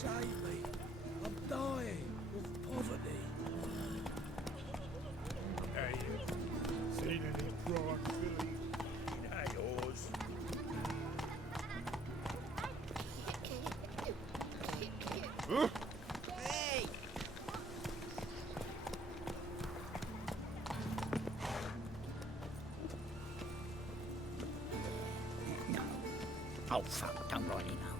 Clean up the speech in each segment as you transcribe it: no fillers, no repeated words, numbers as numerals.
save me. I'm dying of poverty. Hey, seen any prawn fillies in yours? Hey! No. Oh, fuck, don't write it now.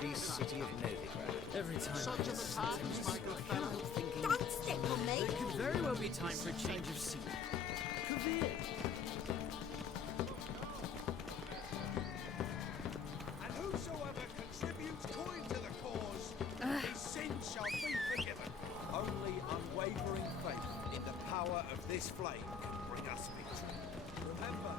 Free city of Novigrad. Every time Such I are the times, my good fellow. Thinking Don't step on me! It could very well be time for a change of scene. Kavir. And whosoever contributes coin to the cause, his sins shall be forgiven. Only unwavering faith in the power of this flame can bring us victory. Remember,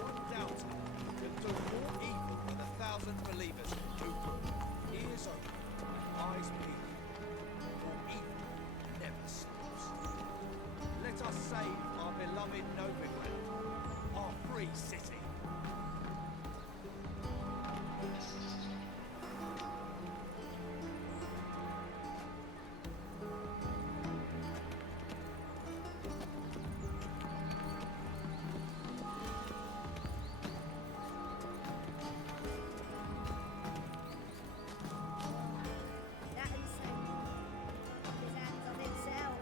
one doubter can do more evil than 1,000 believers can do good. Ears open, eyes peeled, for evil never sleeps. Let us save our beloved Novigrad, our free city. That insect. His hands on himself.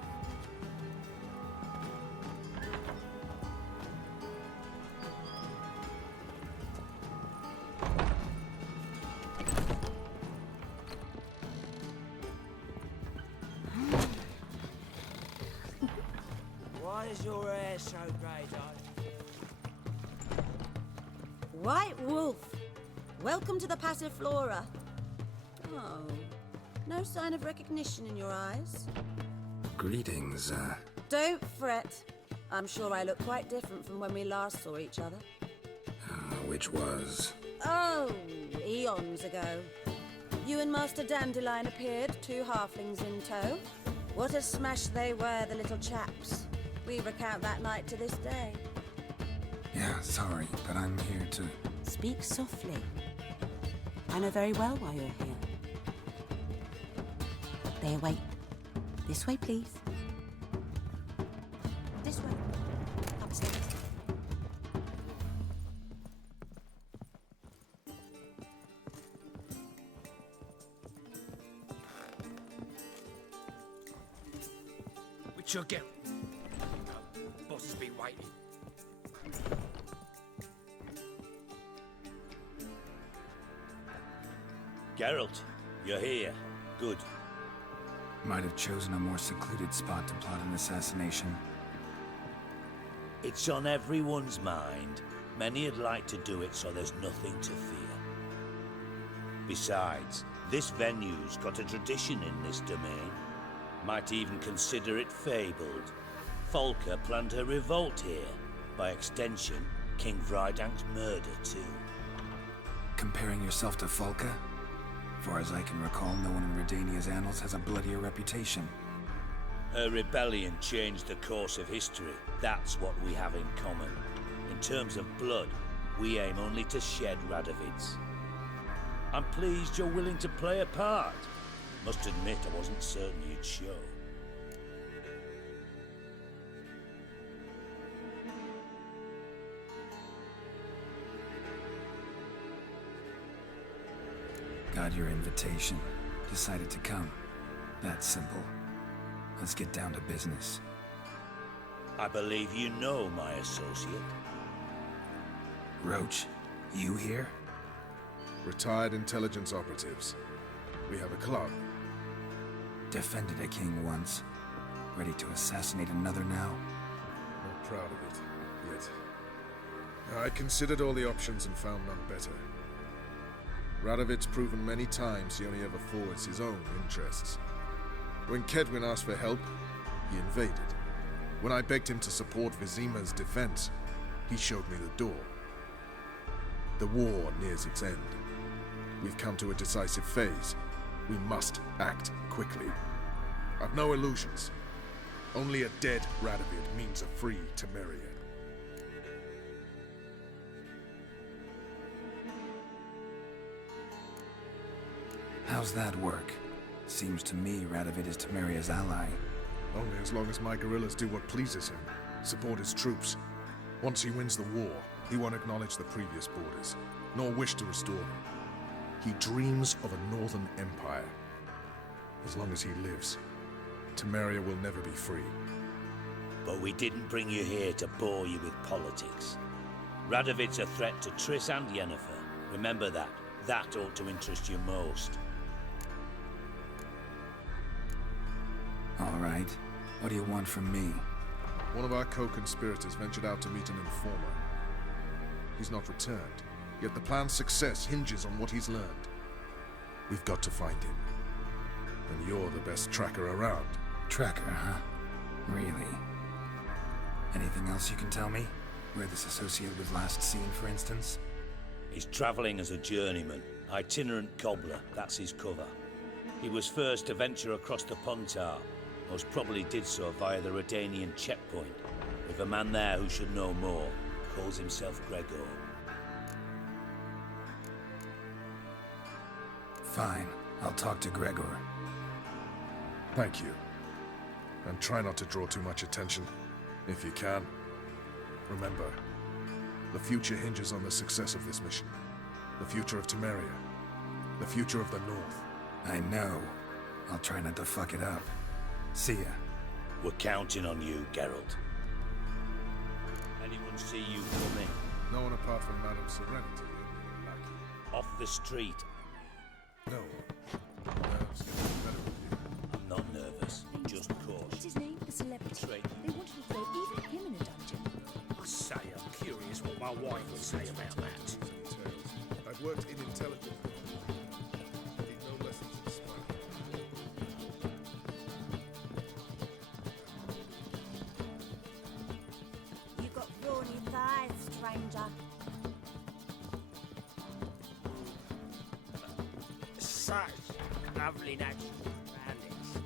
why is your hair so grey, darling? White Wolf, welcome to the Passiflora. Oh, no sign of recognition in your eyes. Greetings, Don't fret. I'm sure I look quite different from when we last saw each other. which was... Oh, eons ago. You and Master Dandelion appeared, two halflings in tow. What a smash they were, the little chaps. We recount that night to this day. Yeah, sorry, but I'm here to... Speak softly. I know very well why you're here. They await. This way, please. This way. Upstairs. With your Geralt. Boss has been waiting. Geralt, you're here. Good. Might have chosen a more secluded spot to plot an assassination. It's on everyone's mind. Many'd like to do it so there's nothing to fear. Besides, this venue's got a tradition in this domain. Might even consider it fabled. Folka planned her revolt here. By extension, King Vrydank's murder too. Comparing yourself to Folka? Far as I can recall, no one in Redania's annals has a bloodier reputation. Her rebellion changed the course of history. That's what we have in common. In terms of blood, we aim only to shed Radovid's. I'm pleased you're willing to play a part. Must admit I wasn't certain you'd show. Got your invitation. Decided to come. That's simple. Let's get down to business. I believe you know my associate. Roach, you here? Retired intelligence operatives. We have a club. Defended a king once. Ready to assassinate another now? Not proud of it, yet. I considered all the options and found none better. Radovid's proven many times he only ever forwards his own interests. When Kedwin asked for help, he invaded. When I begged him to support Vizima's defense, he showed me the door. The war nears its end. We've come to a decisive phase. We must act quickly. I've no illusions. Only a dead Radovid means a free Temeria. How's that work? Seems to me Radovid is Temeria's ally. Only as long as my guerrillas do what pleases him, support his troops. Once he wins the war, he won't acknowledge the previous borders, nor wish to restore them. He dreams of a northern empire. As long as he lives, Temeria will never be free. But we didn't bring you here to bore you with politics. Radovid's a threat to Triss and Yennefer. Remember that. That ought to interest you most. All right. What do you want from me? One of our co-conspirators ventured out to meet an informer. He's not returned, yet the plan's success hinges on what he's learned. We've got to find him. And you're the best tracker around. Tracker, huh? Really? Anything else you can tell me? Where this associate was last seen, for instance? He's travelling as a journeyman. Itinerant cobbler, that's his cover. He was first to venture across the Pontar. Most probably did so via the Redanian checkpoint, with a man there who should know more. Calls himself Gregor. Fine. I'll talk to Gregor. Thank you. And try not to draw too much attention, if you can. Remember, the future hinges on the success of this mission. The future of Temeria. The future of the North. I know. I'll try not to fuck it up. See ya. We're counting on you, Geralt. Anyone see you coming? No one apart from Madame Serenity and your lackey. Off the street. No one. Nerves get the better of you. I'm not nervous, just What's cautious. his name? The celebrity. Straight. They wanted to throw even him in a dungeon. I say, I'm curious what my wife would say about that. Tales. I've worked in intelligence. Need no lessons in spying. You got brawny thighs, stranger. Such lovely natural surroundings.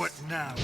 What now?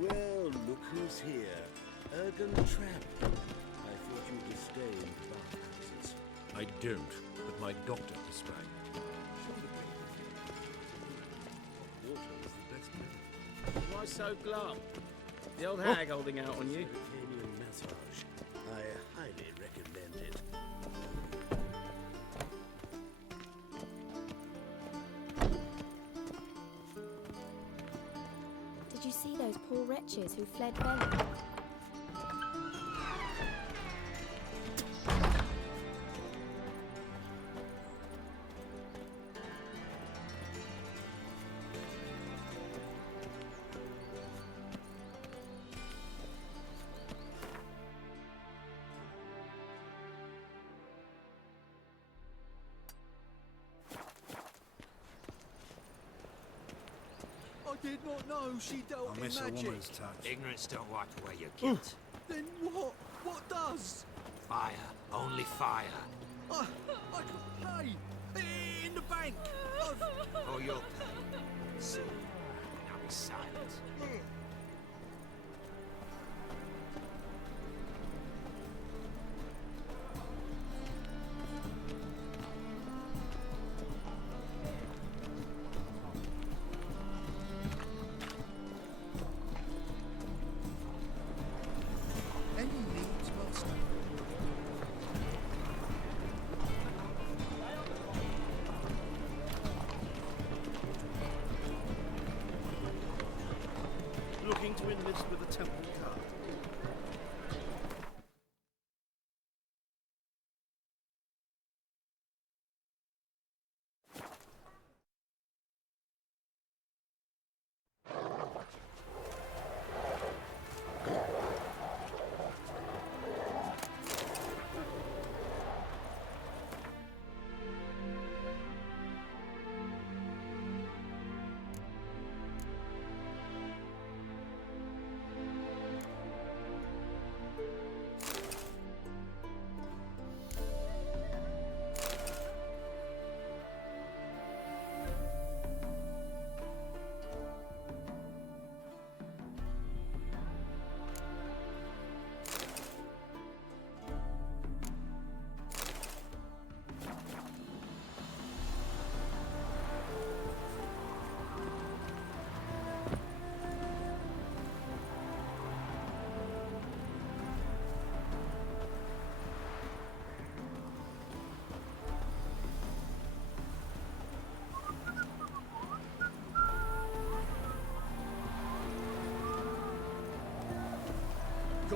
Well, look who's here. Ergon Trap. I thought you would stay in the bathhouses. I don't, but my doctor prescribed it. Water is the best medicine. Why so glum? The old hag holding out on you? Canyon massage. I highly recommend it. Did you see those poor wretches who fled Velen? I did not know she dealt I in miss a magic. woman's touch. Ignorance don't wipe away your guilt. Then what? What does? Fire. Only fire. I can pay. In the bank. Oh, you'll pay. Soon. Now be silent. Any needs, master? Looking to enlist with a temple card.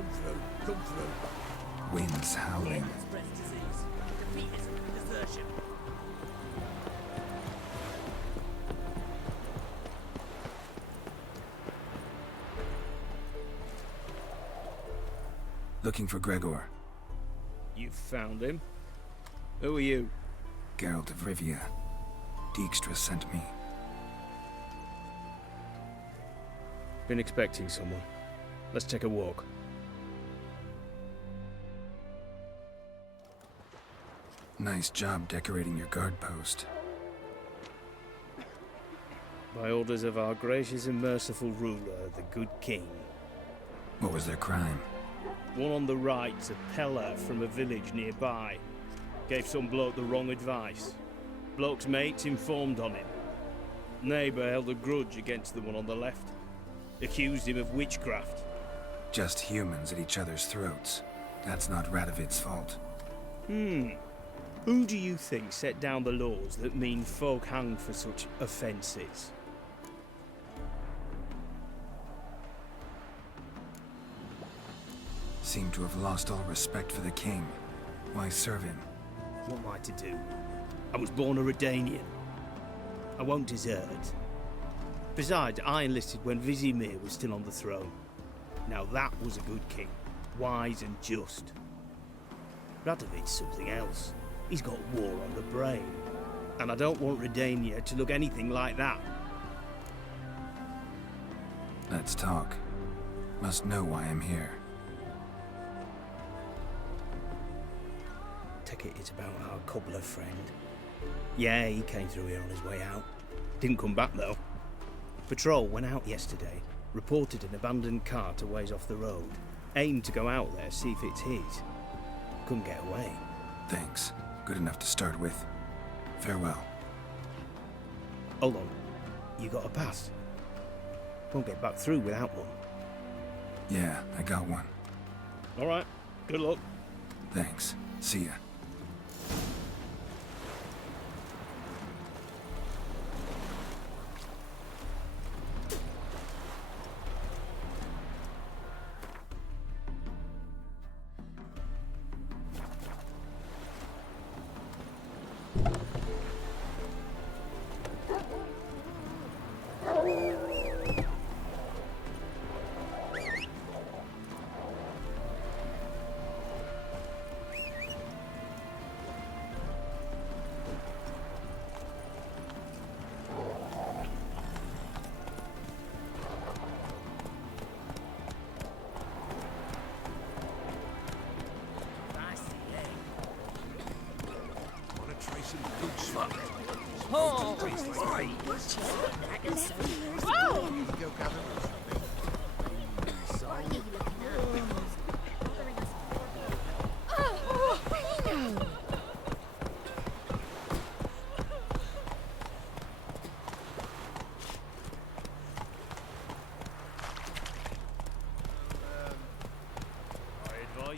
Come through, come through. Winds howling. Spreads disease. Defeatism. Desertion. Looking for Gregor. You found him? Who are you? Geralt of Rivia. Dijkstra sent me. Been expecting someone. Let's take a walk. Nice job decorating your guard post. By orders of our gracious and merciful ruler, the good king. What was their crime? One on the right's a peller from a village nearby. Gave some bloke the wrong advice. Bloke's mates informed on him. Neighbour held a grudge against the one on the left. Accused him of witchcraft. Just humans at each other's throats. That's not Radovid's fault. Who do you think set down the laws that mean folk hanged for such offences? Seem to have lost all respect for the king. Why serve him? What am I to do? I was born a Redanian. I won't desert. Besides, I enlisted when Vizimir was still on the throne. Now that was a good king. Wise and just. Radovid's something else. He's got war on the brain. And I don't want Redania to look anything like that. Let's talk. Must know why I'm here. Take it it's about our cobbler friend. Yeah, he came through here on his way out. Didn't come back though. Patrol went out yesterday. Reported an abandoned cart a ways off the road. Aimed to go out there, see if it's his. Couldn't get away. Thanks. Good enough to start with. Farewell. Hold on. You got a pass? Won't get back through without one. Yeah, I got one. Alright. Good luck. Thanks. See ya.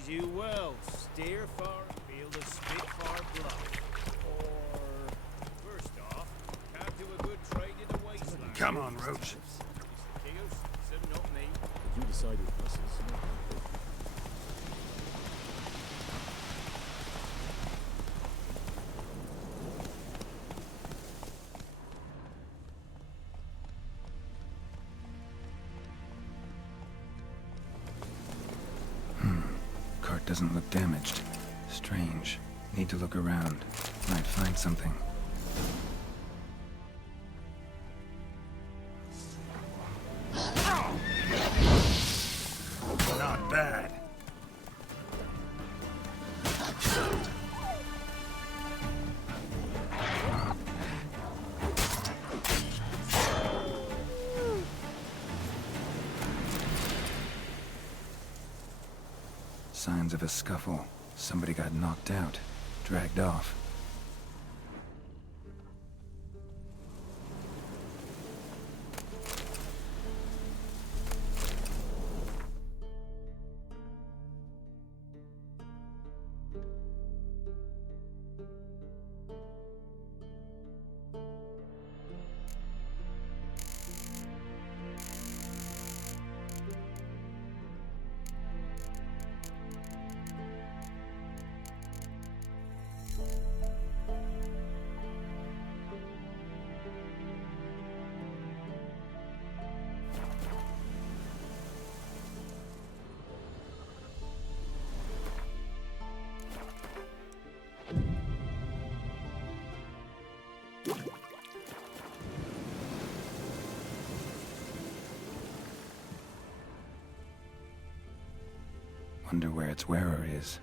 You well, steer far afield of Spitfire Bluff. Or, first off, can't do a good trade in the wasteland. Come on, Roach. Chaos, so not me. You decided buses. Doesn't look damaged. Strange. Need to look around. Might find something. Not bad. Signs of a scuffle. Somebody got knocked out, dragged off. Wonder where its wearer is.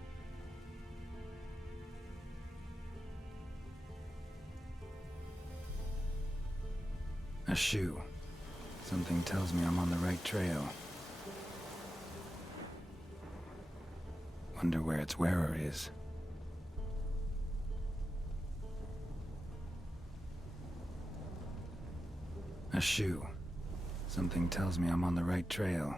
A shoe. Something tells me I'm on the right trail. Wonder where its wearer is. A shoe. Something tells me I'm on the right trail.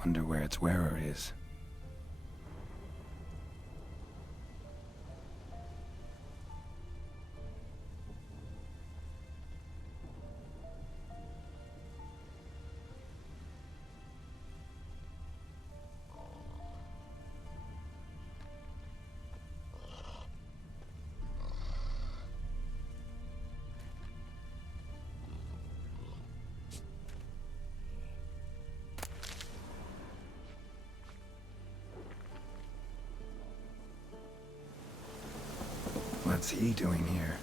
Wonder where its wearer is. What's he doing here?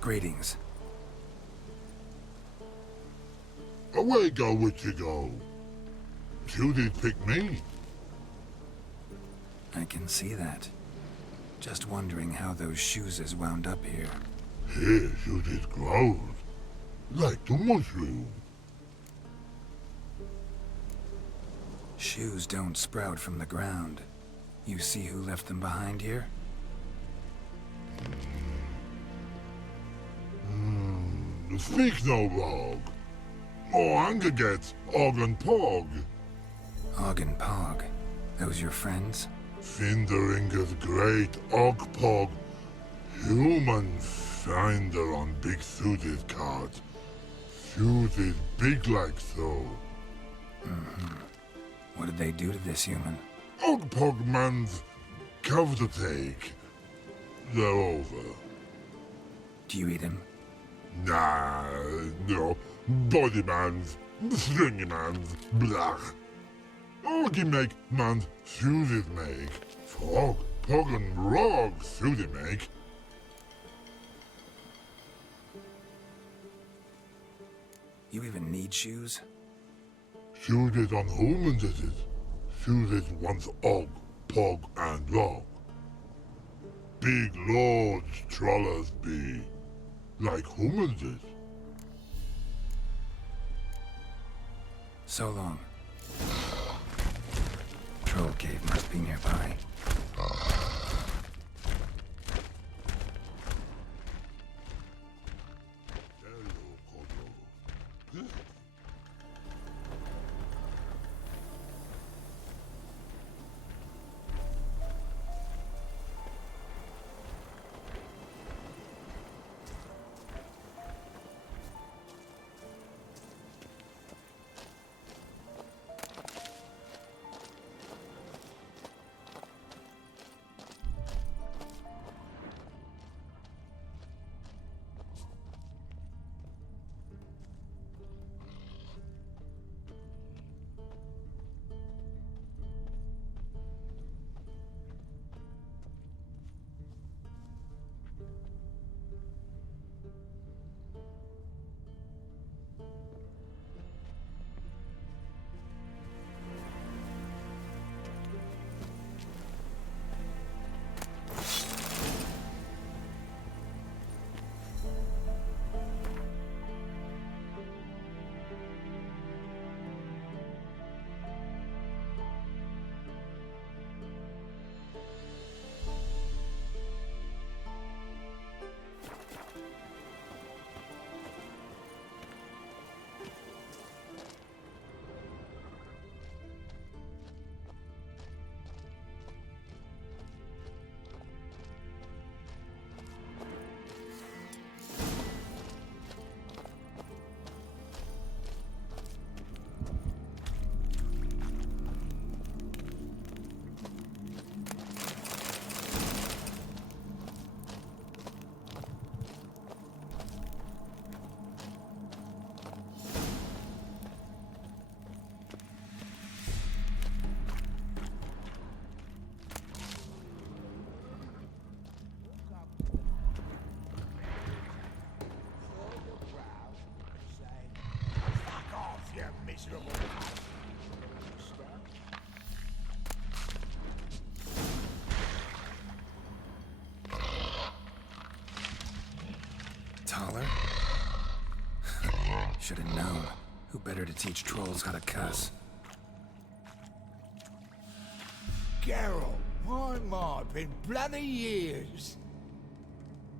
Greetings. Away go, witchy go. You did pick me. I can see that. Just wondering how those shoes is wound up here. Here you did grow. Like the mushroom. Shoes don't sprout from the ground. You see who left them behind here? Speak no rogue. Or anger gets Og and Pog. Og and Pog. Those your friends? Finderinger's great Og Pog. Human finder on big suited cards. Suited big like so. What did they do to this human? Og Pog man's cover to take. They're over. Do you eat him? Nah, no. Body man's, stringy man's, blah. Orgy make man's suited make. Frog, Pog and Rog suited make. You even need shoes? Suited on humans is it. Suited once Og, Pog and Rog. Big lords trollers be. Like humans is. So long. Troll cave must be nearby. miserable. Taller? Should have known. Who better to teach trolls how to cuss? Geralt, my, been bloody years.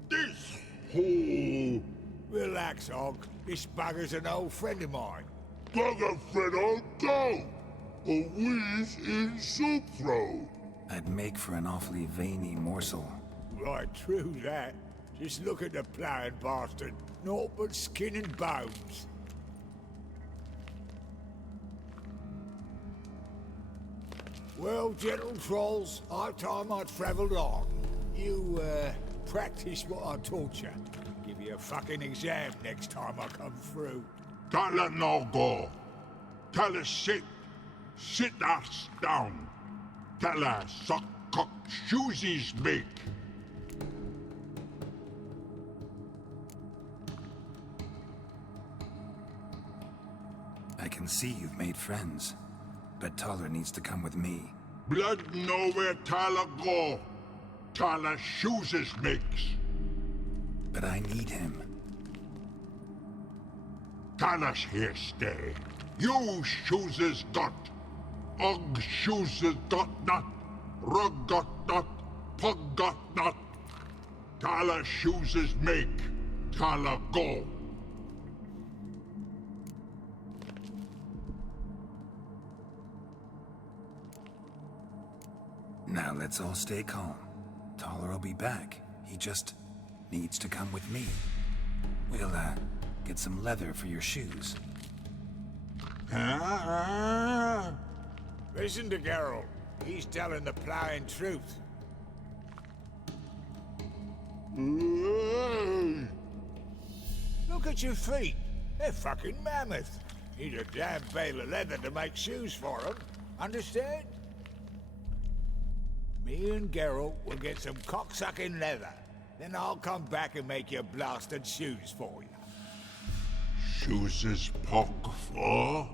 This hole. Relax, Og. This bugger's an old friend of mine. Bugger Fredo, go! A wheeze in soup throw. I'd make for an awfully veiny morsel. Right, true that. Just look at the ploughing bastard. Naught but skin and bones. Well, gentle trolls, high time I travelled on. You, practice what I taught you. Give you a fucking exam next time I come through. Tala no go. Tala sit. Sit ass down. Tala suck cock shoesies make. I can see you've made friends. But Taller needs to come with me. Blood know where Tala go. Tala shoeses makes. But I need him. Tala's here stay. You shoeses got. Og shoeses got not. Rug got not. Pug got not. Tala shoeses make. Tala go. Now let's all stay calm. Taller will be back. He just needs to come with me. We'll, get some leather for your shoes. Listen to Geralt. He's telling the ploughing truth. Look at your feet. They're fucking mammoth. Need a damn bale of leather to make shoes for them. Understand? Me and Geralt will get some cocksucking leather. Then I'll come back and make your blasted shoes for you. Shoeses pock for?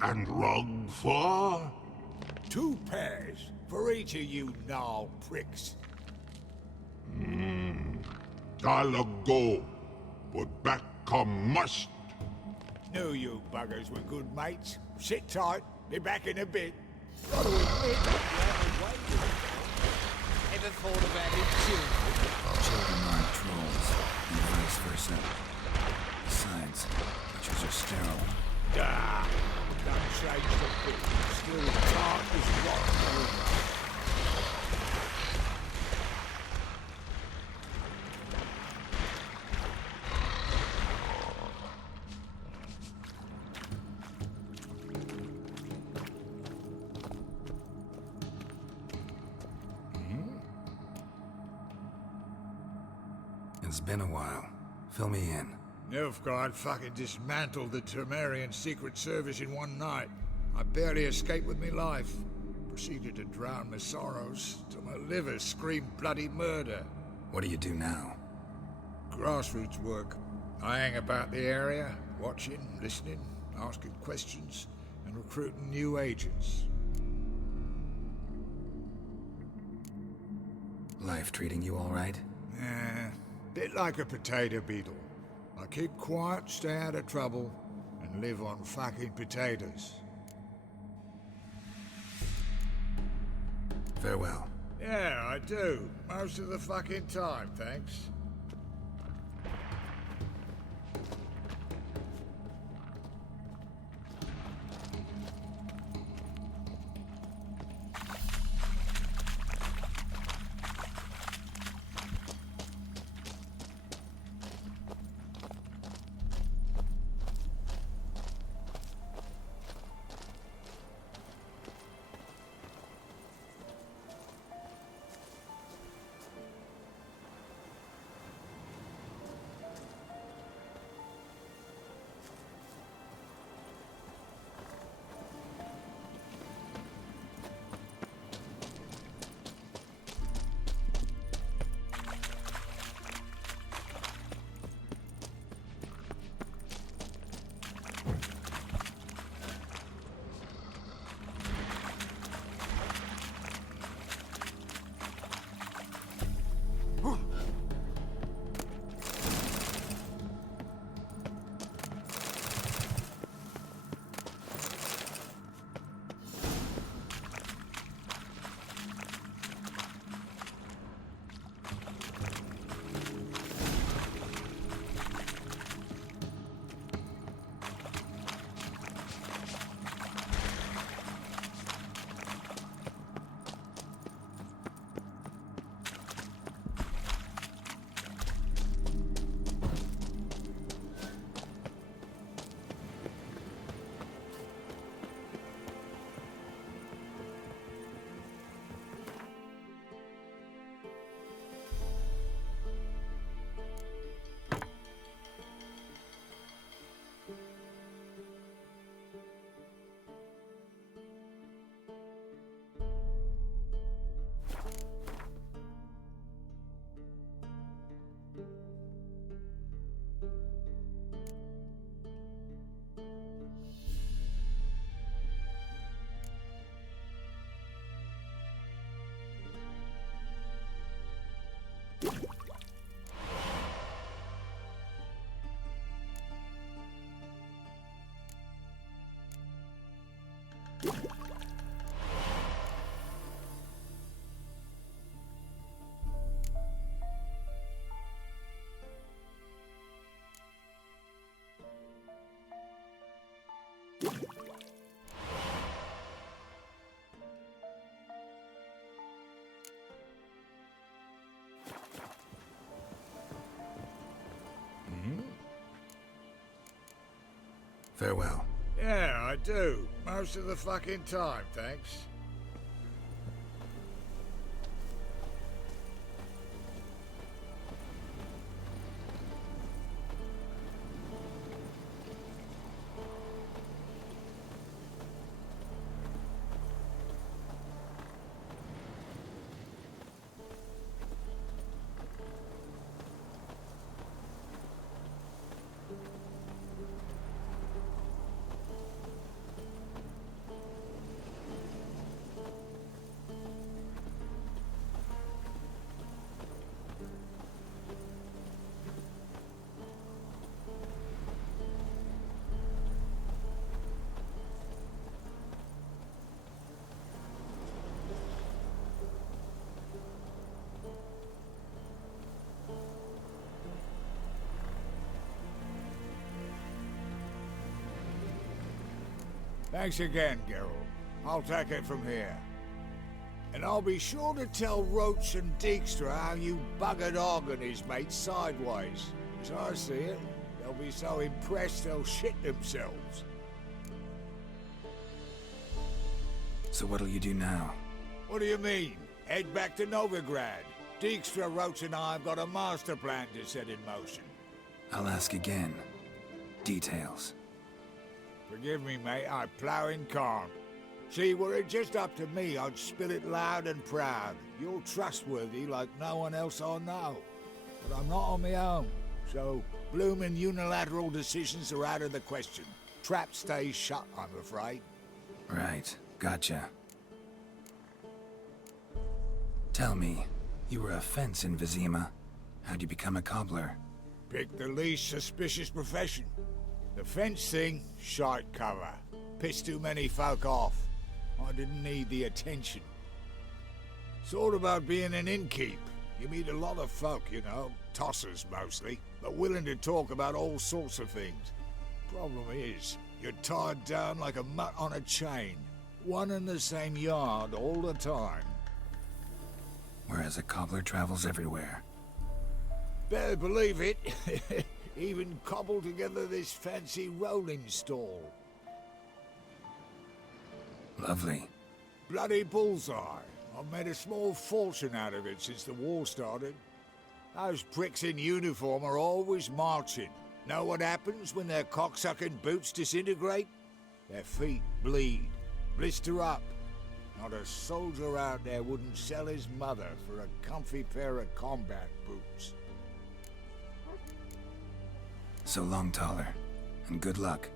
And rug for? 2 pairs for each of you gnarl pricks. Tala go. But back come must. Knew you buggers were good mates. Sit tight. Be back in a bit. Gotta admit, you haven't waited. Ever thought about it too? Children aren't trolls, and vice versa. Besides, witches are sterile. Don't change the bit. Still dark as rock. It's been a while. Fill me in. Nilfgaard fucking dismantled the Tremerian Secret Service in one night. I barely escaped with me life. Proceeded to drown my sorrows till my liver screamed bloody murder. What do you do now? Grassroots work. I hang about the area, watching, listening, asking questions, and recruiting new agents. Life treating you all right? Bit like a potato beetle. I keep quiet, stay out of trouble, and live on fucking potatoes. Farewell. Yeah, I do. Most of the fucking time, thanks. Farewell. Yeah, I do. Most of the fucking time, thanks. Thanks again, Geralt. I'll take it from here. And I'll be sure to tell Roach and Dijkstra how you buggered Og and his mates sideways. As I see it, they'll be so impressed they'll shit themselves. So what'll you do now? What do you mean? Head back to Novigrad. Dijkstra, Roach and I have got a master plan to set in motion. I'll ask again. Details. Forgive me, mate, I plough in calm. See, were it just up to me, I'd spill it loud and proud. You're trustworthy like no one else I know. But I'm not on my own, so bloomin' unilateral decisions are out of the question. Trap stays shut, I'm afraid. Right, gotcha. Tell me, you were a fence in Vizima. How'd you become a cobbler? Pick the least suspicious profession. The fence thing, shite cover. Pissed too many folk off. I didn't need the attention. Sort about being an innkeep. You meet a lot of folk, you know, tossers mostly, but willing to talk about all sorts of things. Problem is, you're tied down like a mutt on a chain. One and the same yard all the time. Whereas a cobbler travels everywhere. Better believe it. Even cobbled together this fancy rolling stall. Lovely. Bloody bullseye. I've made a small fortune out of it since the war started. Those pricks in uniform are always marching. Know what happens when their cocksucking boots disintegrate? Their feet bleed, blister up. Not a soldier out there wouldn't sell his mother for a comfy pair of combat boots. So long, Taller, and good luck.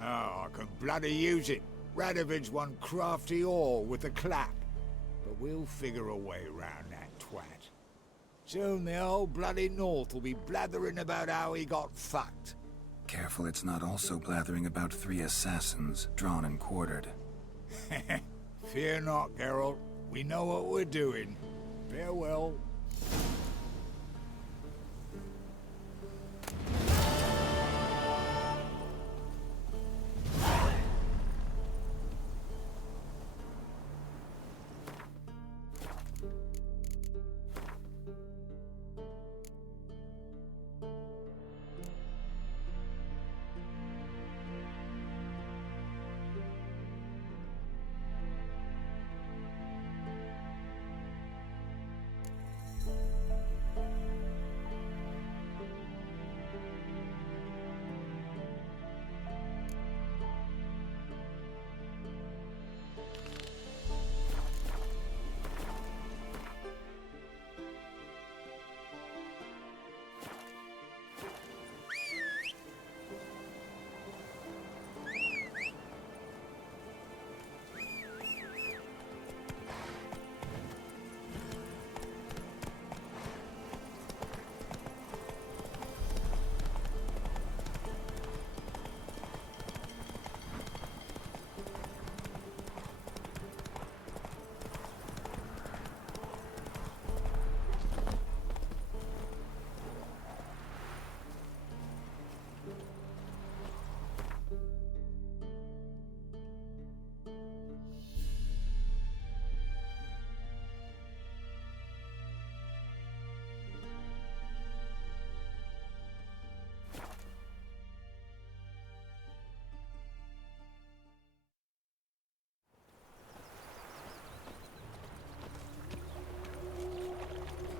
Oh, I can bloody use it. Radovid's one crafty ore with a clap. But we'll figure a way around that twat. Soon the old bloody North will be blathering about how he got fucked. Careful it's not also blathering about 3 assassins, drawn and quartered. Fear not, Geralt. We know what we're doing. Farewell.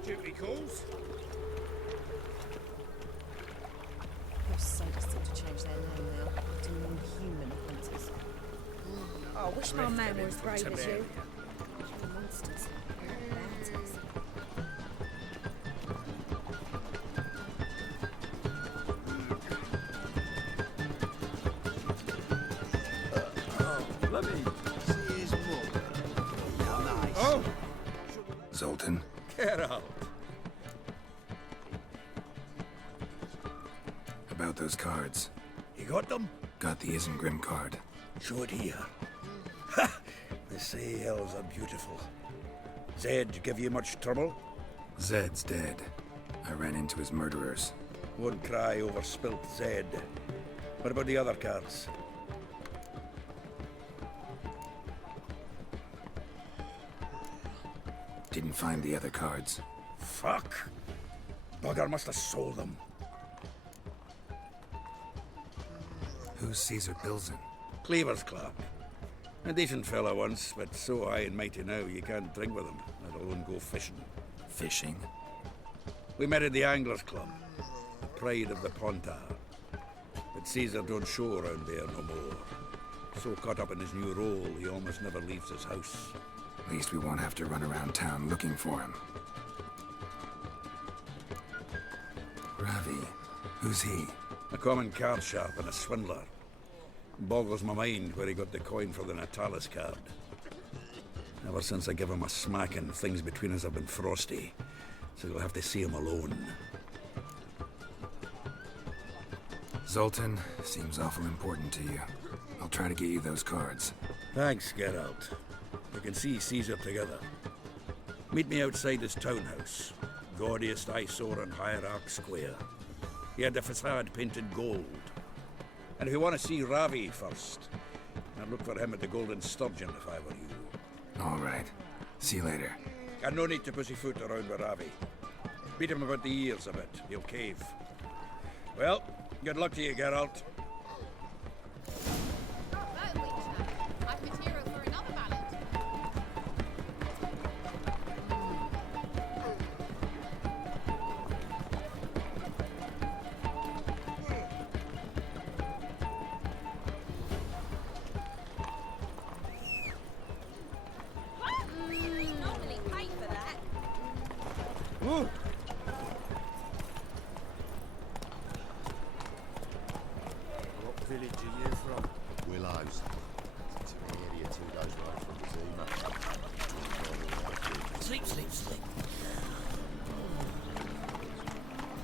duty calls. Those sadists seem to change their name now to non-human hunters. Oh, I wish my man were as brave as you. You're monsters. Batters. Let me see his mother. How nice. Oh! Zoltan? Geralt. About those cards. You got them? Got the Isengrim card. Show it here. Ha! They say elves are beautiful. Zed give you much trouble? Zed's dead. I ran into his murderers. Won't cry over spilt Zed. What about the other cards? Didn't find the other cards. Fuck. Bugger must have sold them. Who's Caesar Bilzen? Cleaver's Club. A decent fella once, but so high and mighty now you can't drink with him, let alone go fishing. Fishing? We met at the Anglers Club, the pride of the Pontar. But Caesar don't show around there no more. So caught up in his new role, he almost never leaves his house. At least we won't have to run around town looking for him. Ravi, who's he? A common card sharp and a swindler. Boggles my mind where he got the coin for the Natalis card. Ever since I gave him a smacking, things between us have been frosty. So you'll have to see him alone. Zoltan, seems awful important to you. I'll try to get you those cards. Thanks, Geralt. We can see Caesar together. Meet me outside his townhouse. Gaudiest eyesore on Hierarch Square. He had the facade painted gold. And if you want to see Ravi first, I'd look for him at the Golden Sturgeon if I were you. All right. See you later. And no need to pussyfoot around with Ravi. Beat him about the ears a bit. He'll cave. Well, good luck to you, Geralt. What village are you from? Willows. It's an area 2 days away from Zuma. Sleep, sleep, sleep.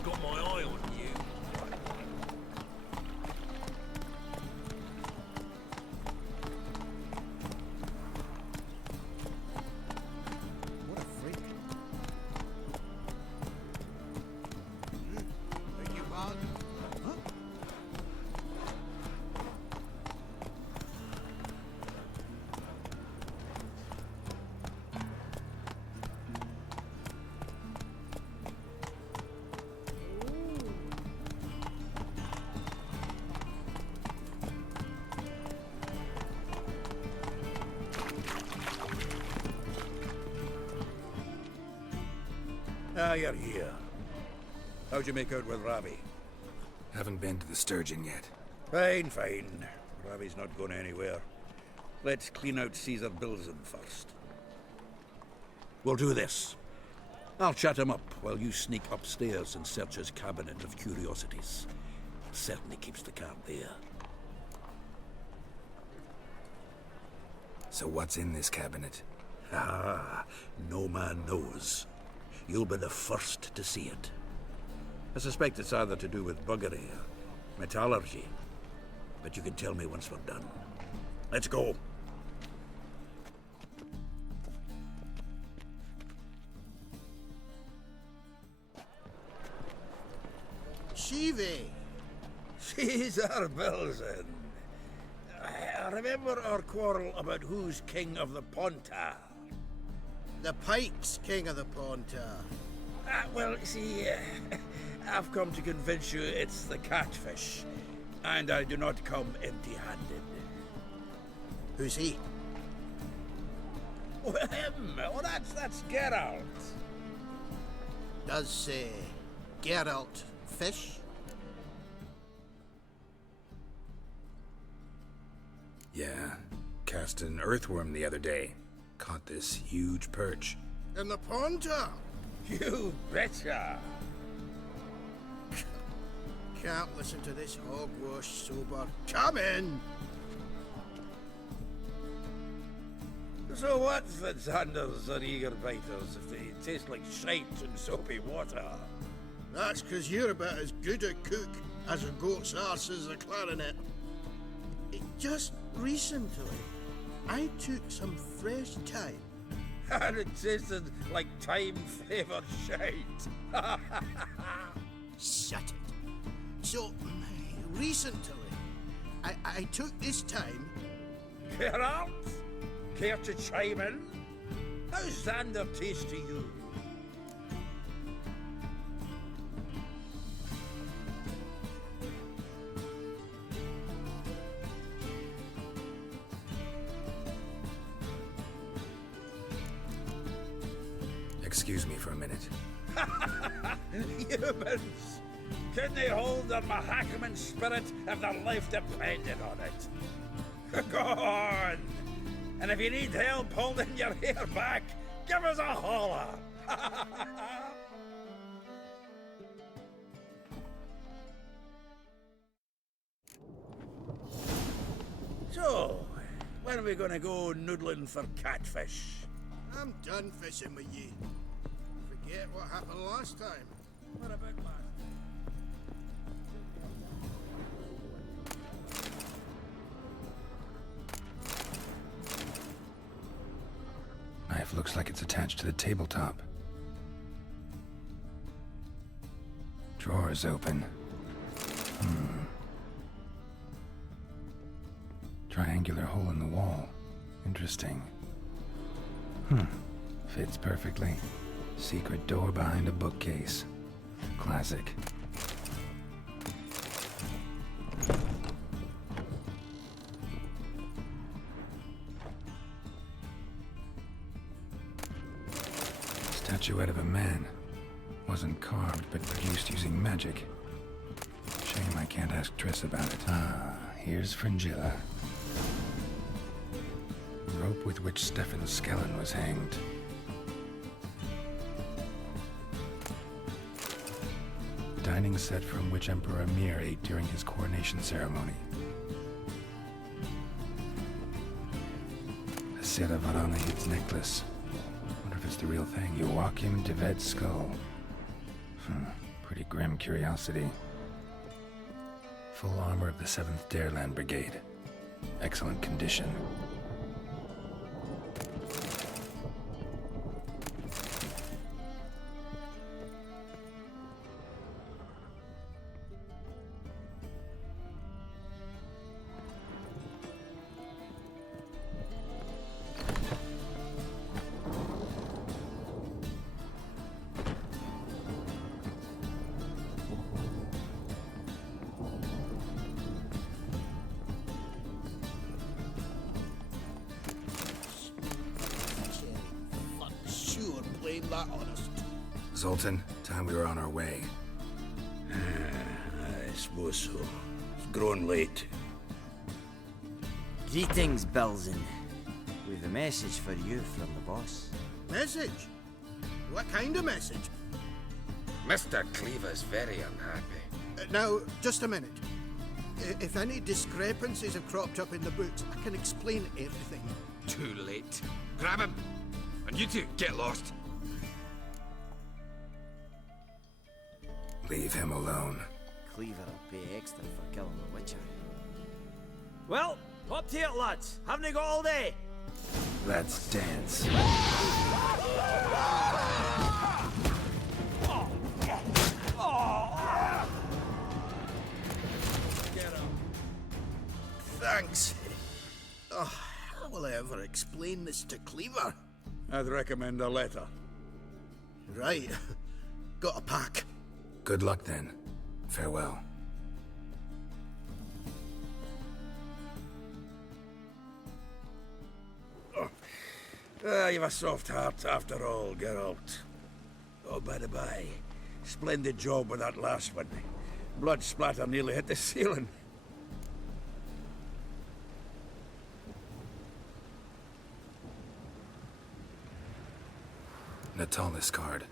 Got my eye on you. What a freak. Beg your pardon? Huh? Ah, you're here. How'd you make out with Ravi? Haven't been to the Sturgeon yet. Fine, fine. Ravi's not going anywhere. Let's clean out Caesar Bilzen first. We'll do this. I'll chat him up while you sneak upstairs and search his cabinet of curiosities. Certainly keeps the card there. So what's in this cabinet? Ah, no man knows. You'll be the first to see it. I suspect it's either to do with buggery or metallurgy. But you can tell me once we're done. Let's go. Shivi! Caesar Bilzen. I remember our quarrel about who's king of the Pontar. The Pike's king of the Pontar. Well, see, I've come to convince you it's the catfish. And I do not come empty-handed. Who's he? Well, him. Oh, that's Geralt. Does, Geralt fish? Yeah, cast an earthworm the other day. Caught this huge perch. In the pond, You betcha. Can't listen to this hogwash sober. Come in! So what's the Xanders or eager biters if they taste like shite and soapy water? That's 'cause you're about as good a cook as a goat's arse is a clarinet. Just recently, I took some fresh thyme. And it tasted like thyme-flavoured shite. Shut it. So, recently, I took this thyme. Geralt? Care to chime in? How's Xander taste to you? Excuse me for a minute. Humans! Can they hold their Mahakaman spirit if their life depended on it? Go on! And if you need help holding your hair back, give us a holler! So, when are we gonna go noodling for catfish? I'm done fishing with ye. Forget what happened last time. What about last? Knife looks like it's attached to the tabletop. Drawer's open. Triangular hole in the wall. Interesting. Fits perfectly. Secret door behind a bookcase. Classic. Statuette of a man. Wasn't carved, but produced using magic. Shame I can't ask Triss about it. Ah, here's Fringilla. Rope with which Stefan Skellen was hanged. Dining set from which Emperor Mir ate during his coronation ceremony. A Sera Varanahid's necklace. Wonder if it's the real thing. Joachim de Ved's skull. Pretty grim curiosity. Full armor of the 7th Dareland Brigade. Excellent condition. That honest. Zoltan, time we were on our way. I suppose so. It's grown late. Greetings, Belzen. We've a message for you from the boss. Message? What kind of message? Mr. Cleaver's very unhappy. Now, just a minute. If any discrepancies have cropped up in the books, I can explain everything. Too late. Grab him! And you two, get lost. Leave him alone. Cleaver will pay extra for killing the Witcher. Well, up to it, lads. Haven't you got all day? Let's dance. Thanks. How will I ever explain this to Cleaver? I'd recommend a letter. Right. Got a pack. Good luck then. Farewell. You've a soft heart after all, Geralt. Oh, by the by, splendid job with that last one. Blood splatter nearly hit the ceiling. Natalis card.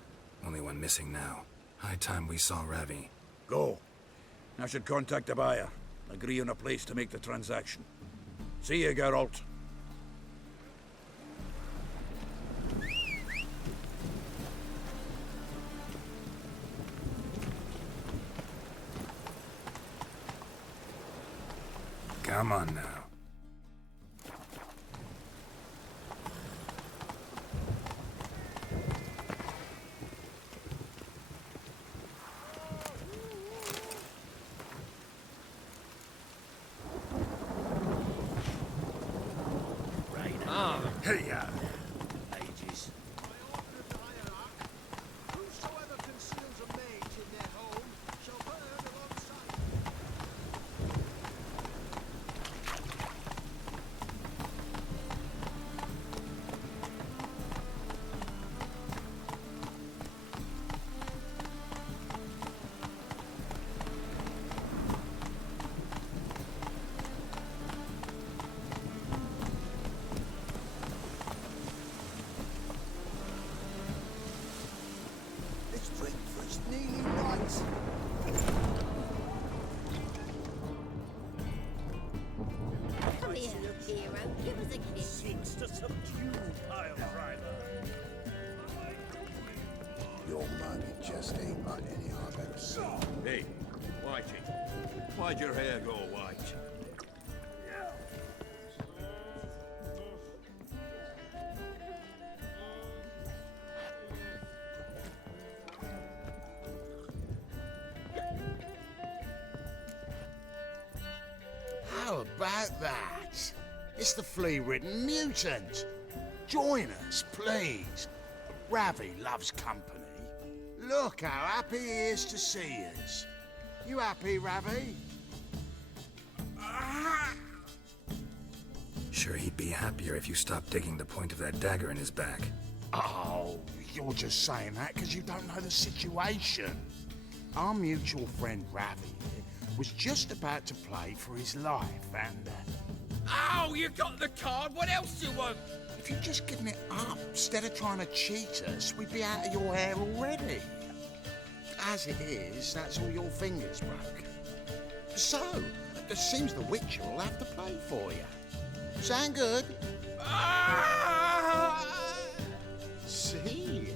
Only one missing now. High time we saw Ravi. Go. I should contact the buyer. Agree on a place to make the transaction. See you, Geralt. Come on now. Hey, ya. Ages. Whosoever conceals a mage in their home shall burn alongside. This breakfast nearly right. Come here, hero. Give us a kiss. Seeks to subdue Pile Driver. Your money just ain't like any I've ever seen. Hey, Whitey. Why'd your hair go white? How about that? It's the flea-ridden mutant. Join us, please. Ravi loves company. Look how happy he is to see us. You happy, Ravi? Sure, he'd be happier if you stopped digging the point of that dagger in his back. Oh, you're just saying that because you don't know the situation. Our mutual friend Ravi here was just about to play for his life, and Oh, you got the card. What else do you want? if you'd just given it up instead of trying to cheat us, we'd be out of your hair already. As it is, that's all your fingers broke. So, it seems the Witcher will have to play for you. Sound good? See?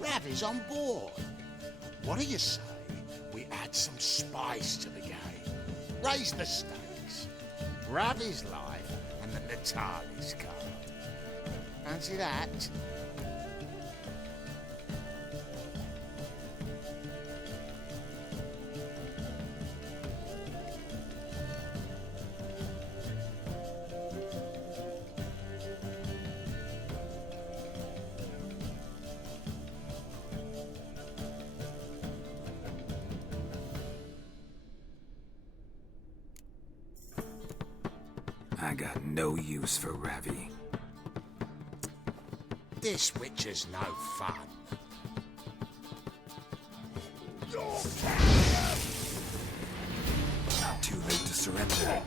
Ravi's on board. What do you say we add some spice to the game? Raise the stakes. Ravi's life and the Natalis card. Fancy that? I got no use for Ravi. This Witcher's no fun. Too late to surrender.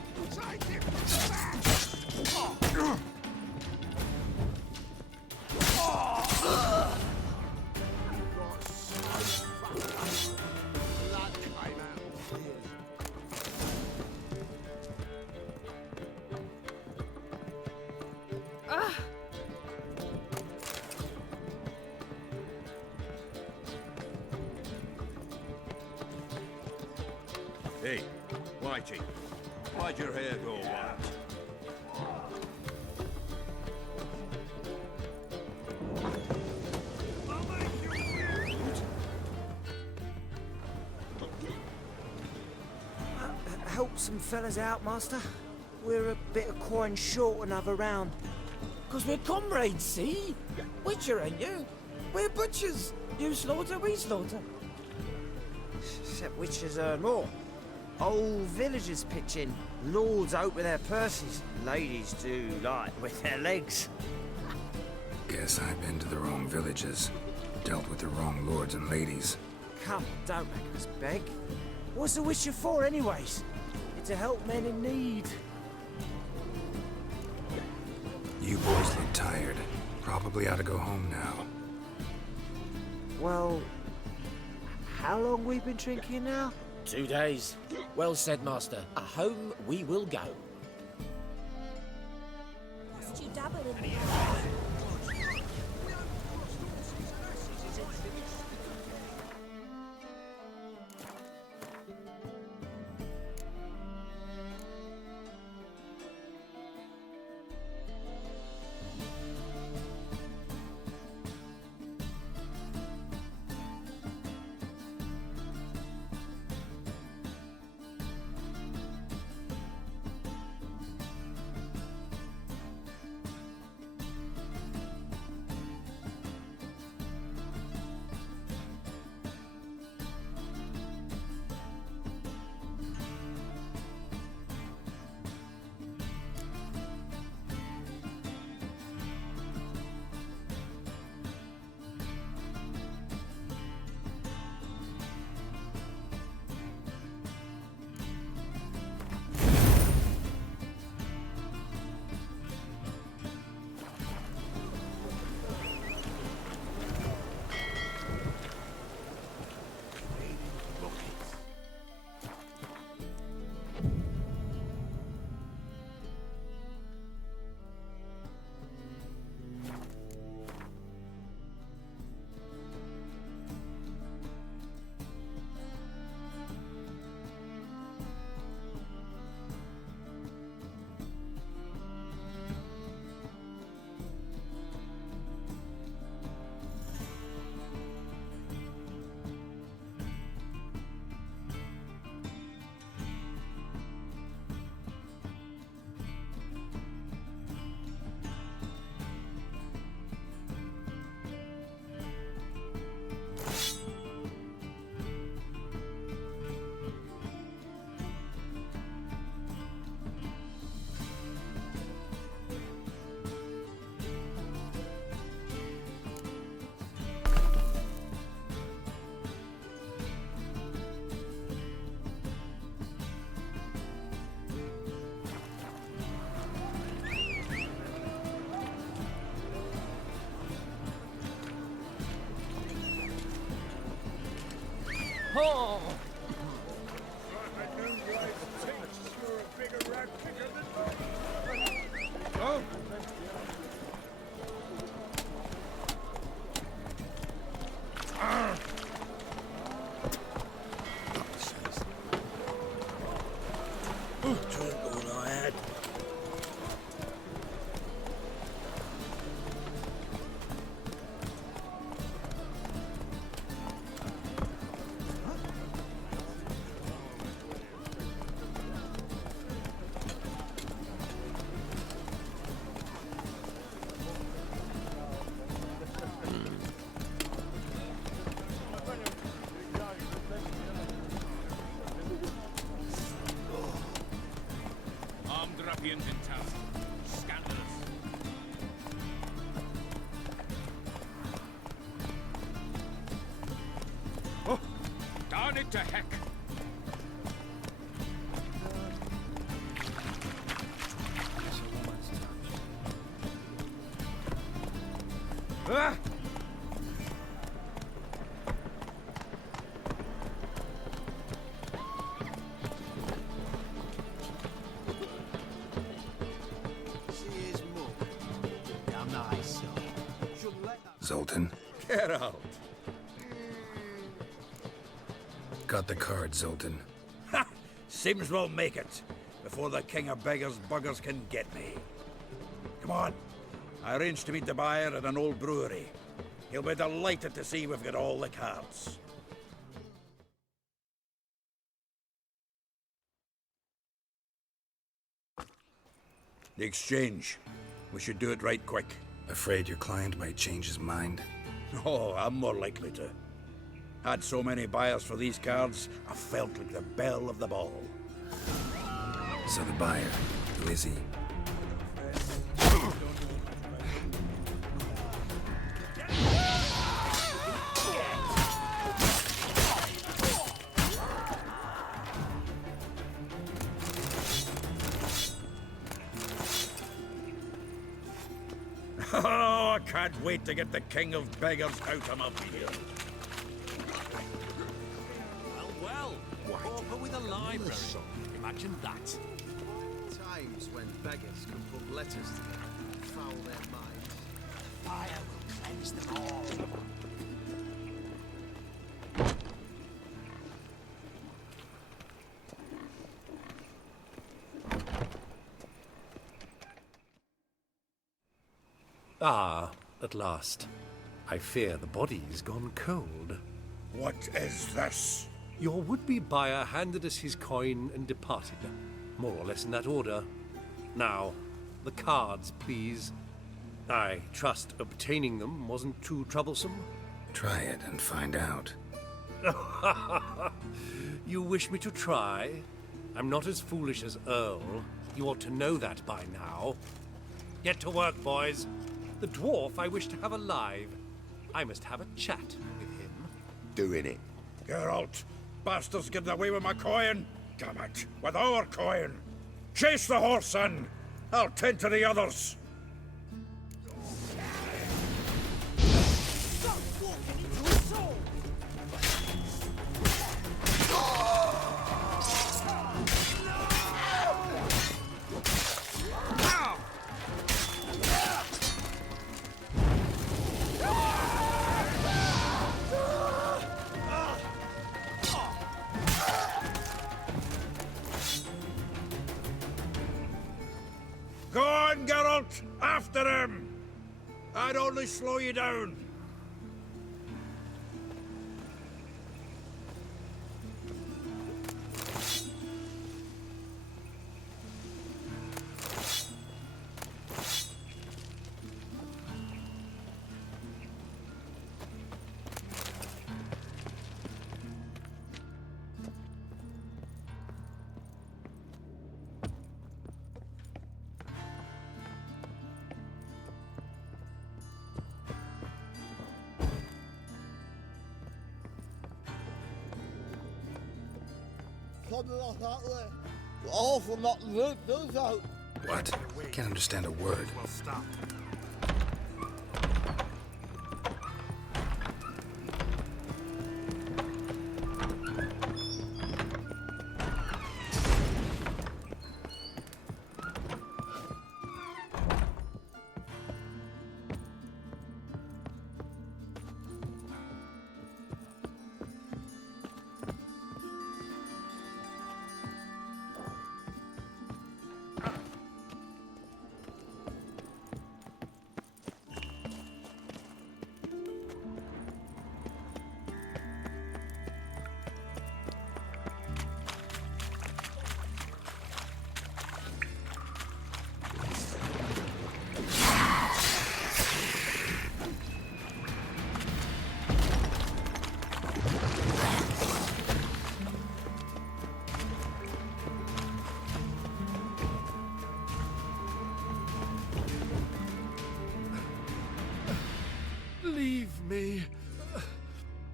Hey, Whitey. Why'd your hair go white? Help some fellas out, Master. We're a bit of coin short another round. 'Cause we're comrades, see? Witcher, ain't you? We're butchers. You slaughter, we slaughter. Except Witchers earn more. Old villagers pitch in. Lords out with their purses. Ladies do, like, with their legs. Guess I've been to the wrong villages. Dealt with the wrong lords and ladies. Come, don't make us beg. What's the Witcher for, anyways? It's to help men in need. You boys look tired. Probably ought to go home now. Well, how long we been drinking now? 2 days. Well said, Master. Home we will go. Must you dabble in the Oh! Oh! Drink all I had. Armed ruffians in town. Scandalous. Oh, darn it to heck. Ah! Zoltan? Geralt. Got the card, Zoltan. Ha! Seems we'll make it before the king of beggars buggers can get me. Come on. I arranged to meet the buyer at an old brewery. He'll be delighted to see we've got all the cards. The exchange. We should do it right quick. Afraid your client might change his mind? Oh, I'm more likely to. Had so many buyers for these cards, I felt like the belle of the ball. So the buyer, who is he? can't wait to get the king of beggars out of my beard. Well, Pauper with a library. Imagine that. Times when beggars can put letters together and foul their minds. Fire will cleanse them all. Ah, at last. I fear the body's gone cold. What is this? Your would-be buyer handed us his coin and departed. More or less in that order. Now, the cards, please. I trust obtaining them wasn't too troublesome. Try it and find out. You wish me to try? I'm not as foolish as Earl. You ought to know that by now. Get to work, boys. The dwarf I wish to have alive. I must have a chat with him. Doing it. Geralt, bastards getting away with my coin. Damn it, with our coin. Chase the horse in. I'll tend to the others. Stop walking into a soul! Go on, Geralt! After him! I'd only slow you down. Awful not good, does out. What? Can't understand a word. Well, stop. Leave me.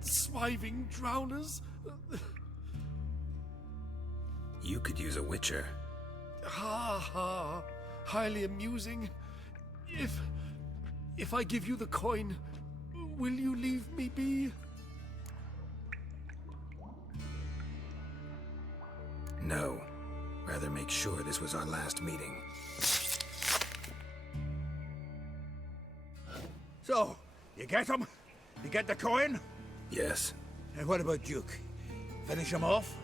Swiving drowners. You could use a witcher. Ha ha. Highly amusing. If I give you the coin, will you leave me be? No. Rather make sure this was our last meeting. So, you get him? You get the coin? Yes. And what about Duke? Finish him off?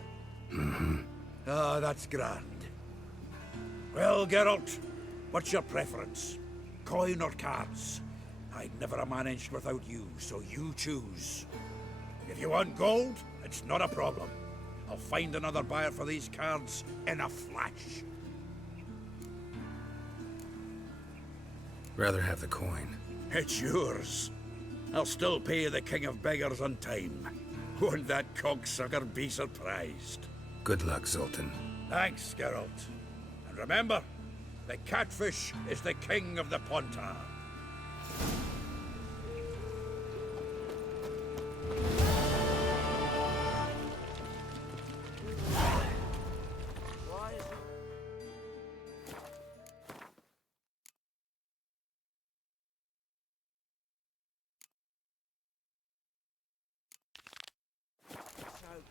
Mm-hmm. Ah, that's grand. Well, Geralt, what's your preference? Coin or cards? I'd never have managed without you, so you choose. If you want gold, it's not a problem. I'll find another buyer for these cards in a flash. Rather have the coin. It's yours. I'll still pay the King of Beggars on time. Won't that cocksucker be surprised? Good luck, Zoltan. Thanks, Geralt. And remember, the catfish is the king of the Pontar.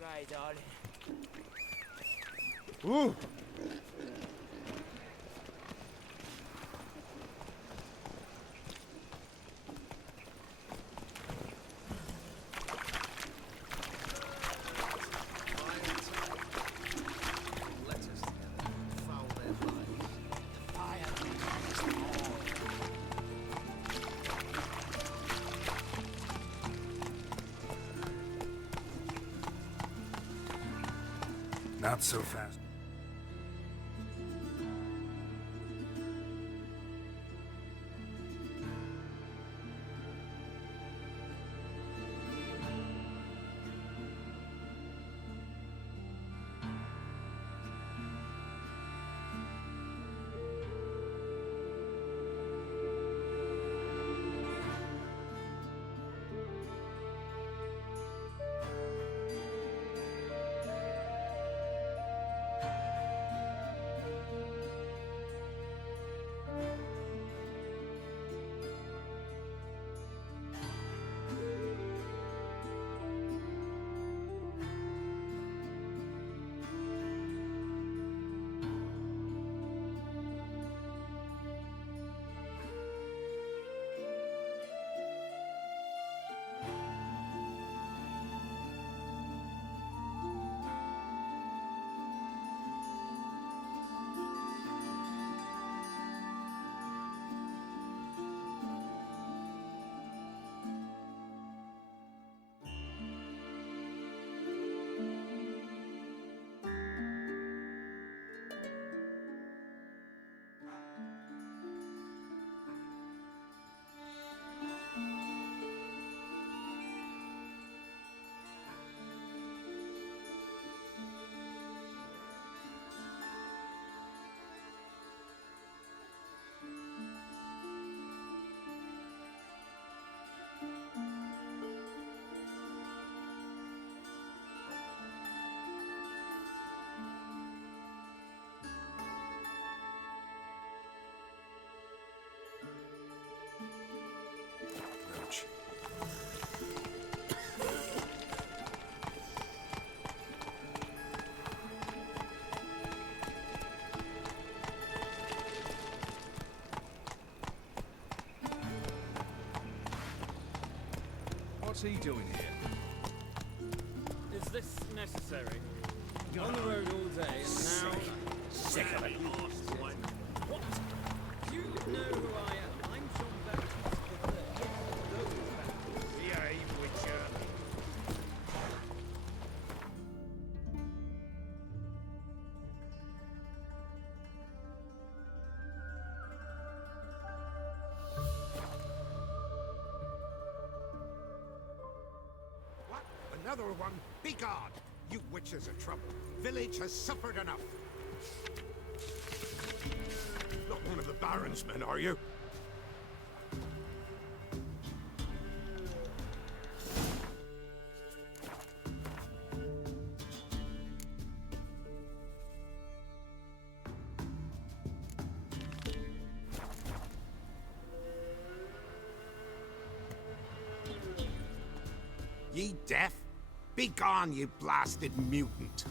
Okay, darling. Ooh. Not so fast. Roach. What's he doing here? Is this necessary? On the road all day and now... Sick of it. What? Do you know who I am? I'm John Baptist III. Behave, Witcher. What? Another one? Begone! You witches are trouble. Village has suffered enough. Not one of the Baron's men, are you? Ye deaf? Begone, you blasted mutant!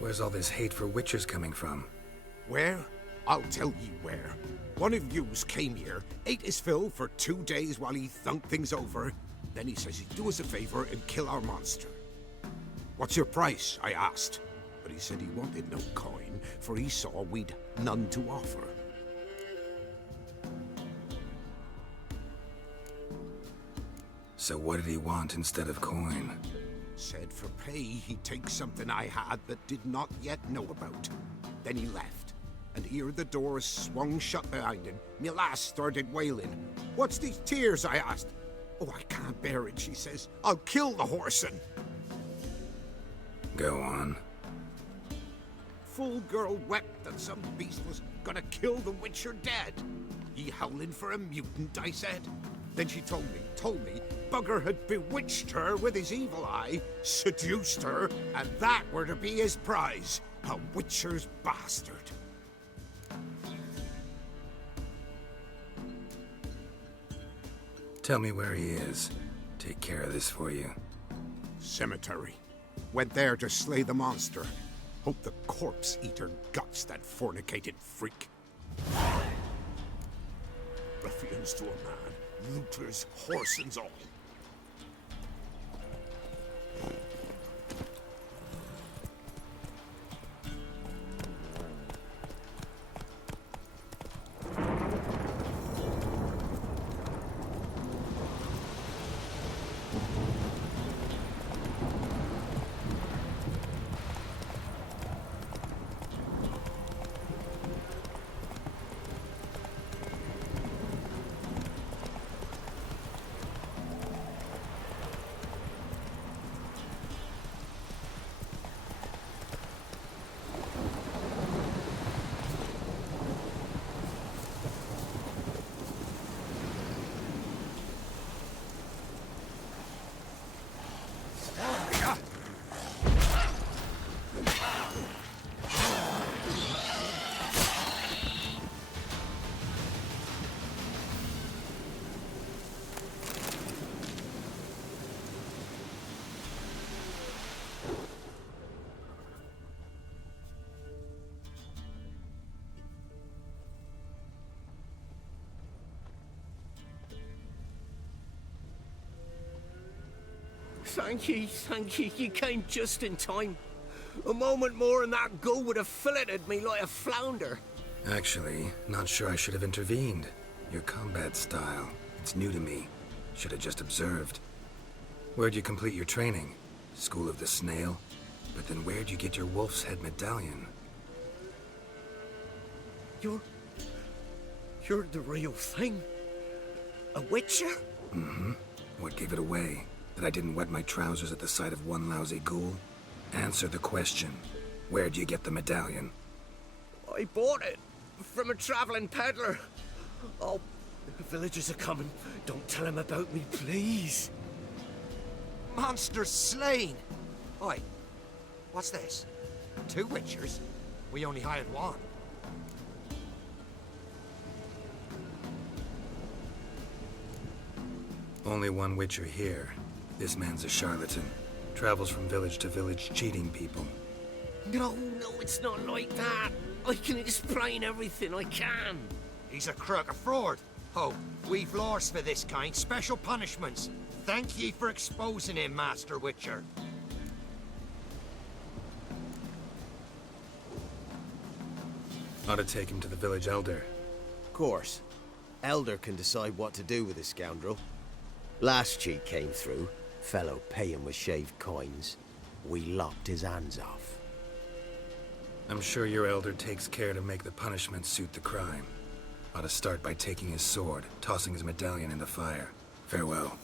Where's all this hate for witchers coming from? Where? I'll tell ye where. One of yous came here, ate his fill for 2 days while he thunked things over. Then he says he'd do us a favor and kill our monster. What's your price? I asked. But he said he wanted no coin, for he saw we'd none to offer. So what did he want instead of coin? Said for pay he'd take something I had but did not yet know about. Then he left, and ere the door swung shut behind him, me lass started wailing. What's these tears? I asked. Oh, I can't bear it, she says. I'll kill the whoreson. Go on. Full girl wept that some beast was gonna kill the witcher dead. Ye howling for a mutant, I said. Then she told me, bugger had bewitched her with his evil eye, seduced her, and that were to be his prize, a witcher's bastard. Tell me where he is. Take care of this for you. Cemetery. Went there to slay the monster. Hope the corpse eater guts that fornicated freak. Ruffians to a man, looters, horse and all. Thank you. You came just in time. A moment more and that gull would have filleted me like a flounder. Actually, not sure I should have intervened. Your combat style, it's new to me. Should have just observed. Where'd you complete your training? School of the Snail? But then where'd you get your wolf's head medallion? You're the real thing? A witcher? Mm-hmm. What gave it away? That I didn't wet my trousers at the sight of one lousy ghoul? Answer the question. Where'd you get the medallion? I bought it from a traveling peddler. Oh, the villagers are coming. Don't tell them about me, please. Monster slain! Oi, what's this? 2 witchers? We only hired 1. Only one witcher here. This man's a charlatan. Travels from village to village cheating people. No, it's not like that. I can explain everything I can. He's a crook, a fraud. Oh, we've laws for this kind, special punishments. Thank ye for exposing him, Master Witcher. Ought to take him to the village elder. Of course. Elder can decide what to do with the scoundrel. Last cheat came through. Fellow paying with shaved coins. We lopped his hands off. I'm sure your elder takes care to make the punishment suit the crime. Ought to start by taking his sword, tossing his medallion in the fire. Farewell.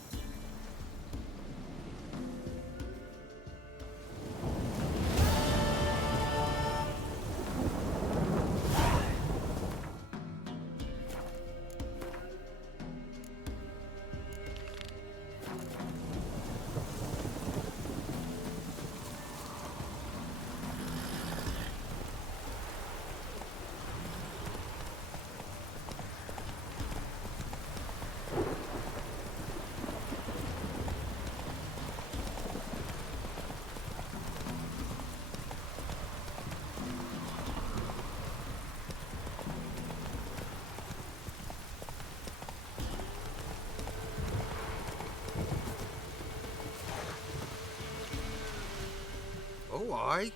Oh, aye.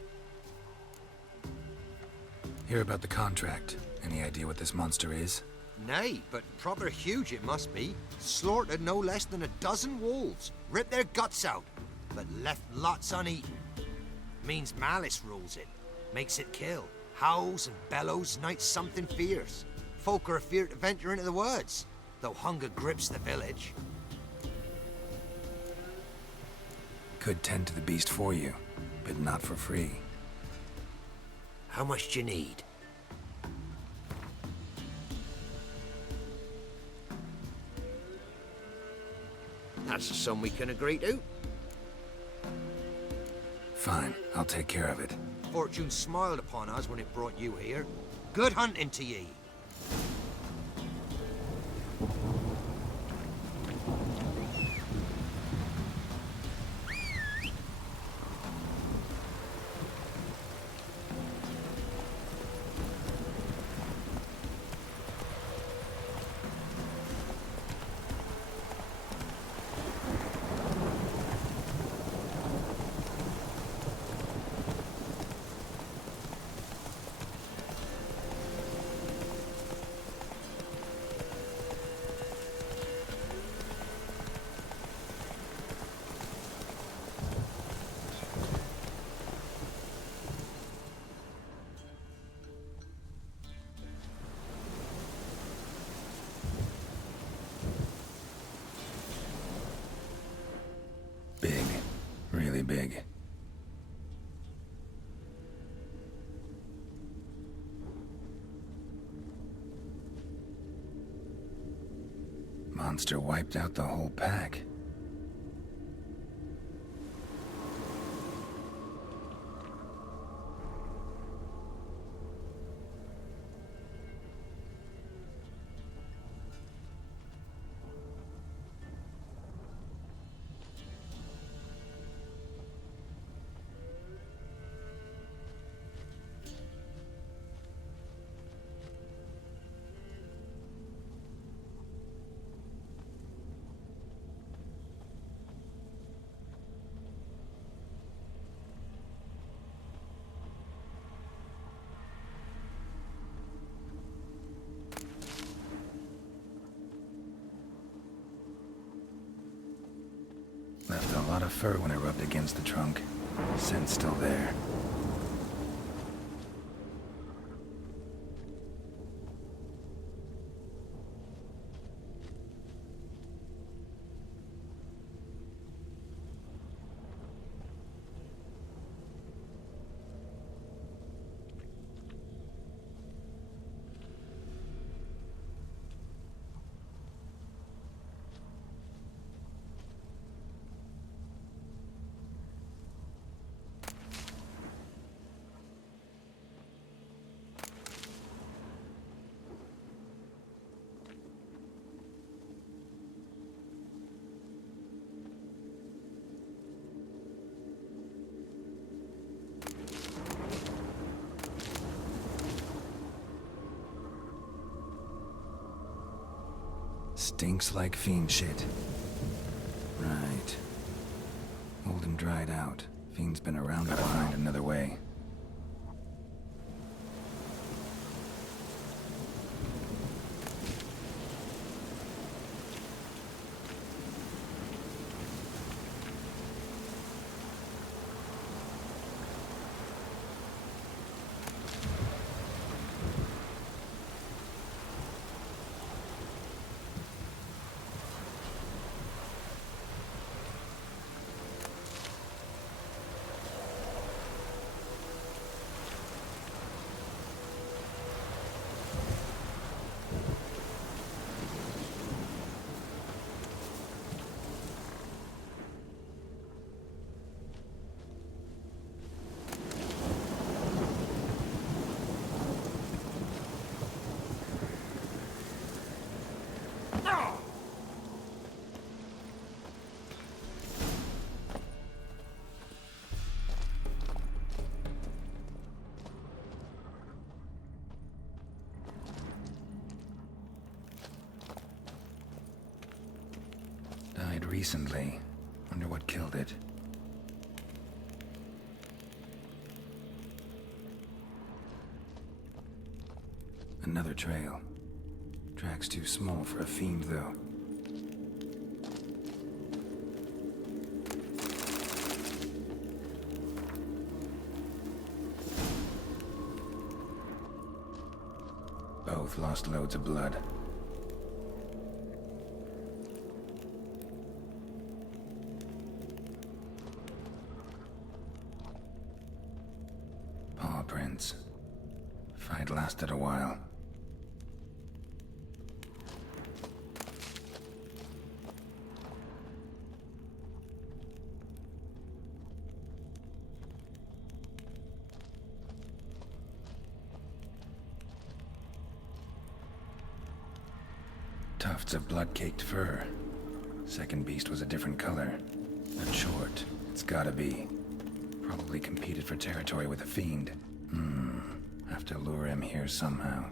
Hear about the contract. Any idea what this monster is? Nay, but proper huge it must be. Slaughtered no less than 12 wolves. Ripped their guts out, but left lots uneaten. Means malice rules it. Makes it kill. Howls and bellows, nights something fierce. Folk are afeard to venture into the woods, though hunger grips the village. Could tend to the beast for you, but not for free. How much do you need? That's a sum we can agree to. Fine, I'll take care of it. Fortune smiled upon us when it brought you here. Good hunting to ye. monster wiped out the whole pack. Left a lot of fur when I rubbed against the trunk. Scent's still there. Stinks like fiend shit. Right. Old and dried out. Fiend's been around to find another way. Died recently. Wonder what killed it. Another trail. Track's too small for a fiend, though. Both lost loads of blood. Paw prints. Fight lasted a while. Tufts of blood-caked fur. Second beast was a different color. Not short. It's gotta be. Probably competed for territory with a fiend. Have to lure him here somehow.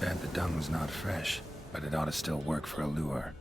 bad the dung's not fresh, but it ought to still work for a lure.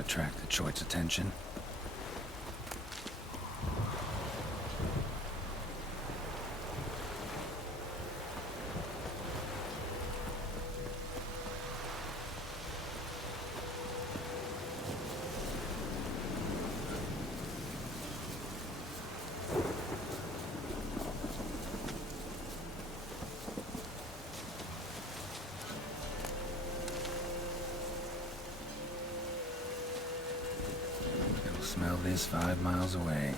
Attract the Choit's attention. Smell this 5 miles away.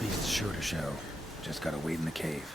Beast's sure to show. Just gotta wait in the cave.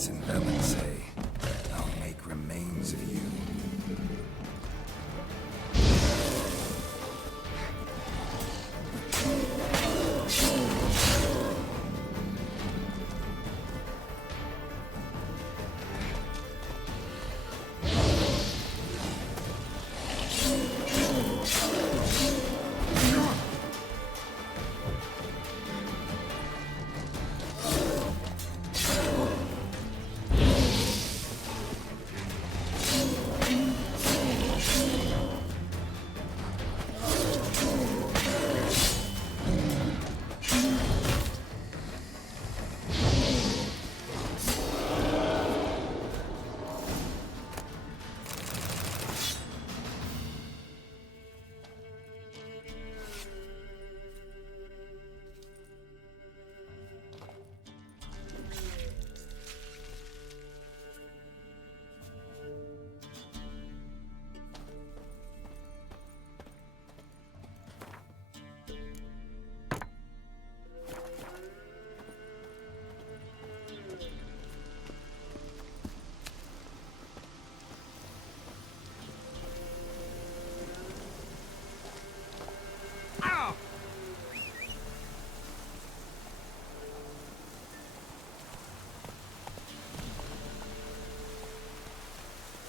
And villains say, I'll make remains of you.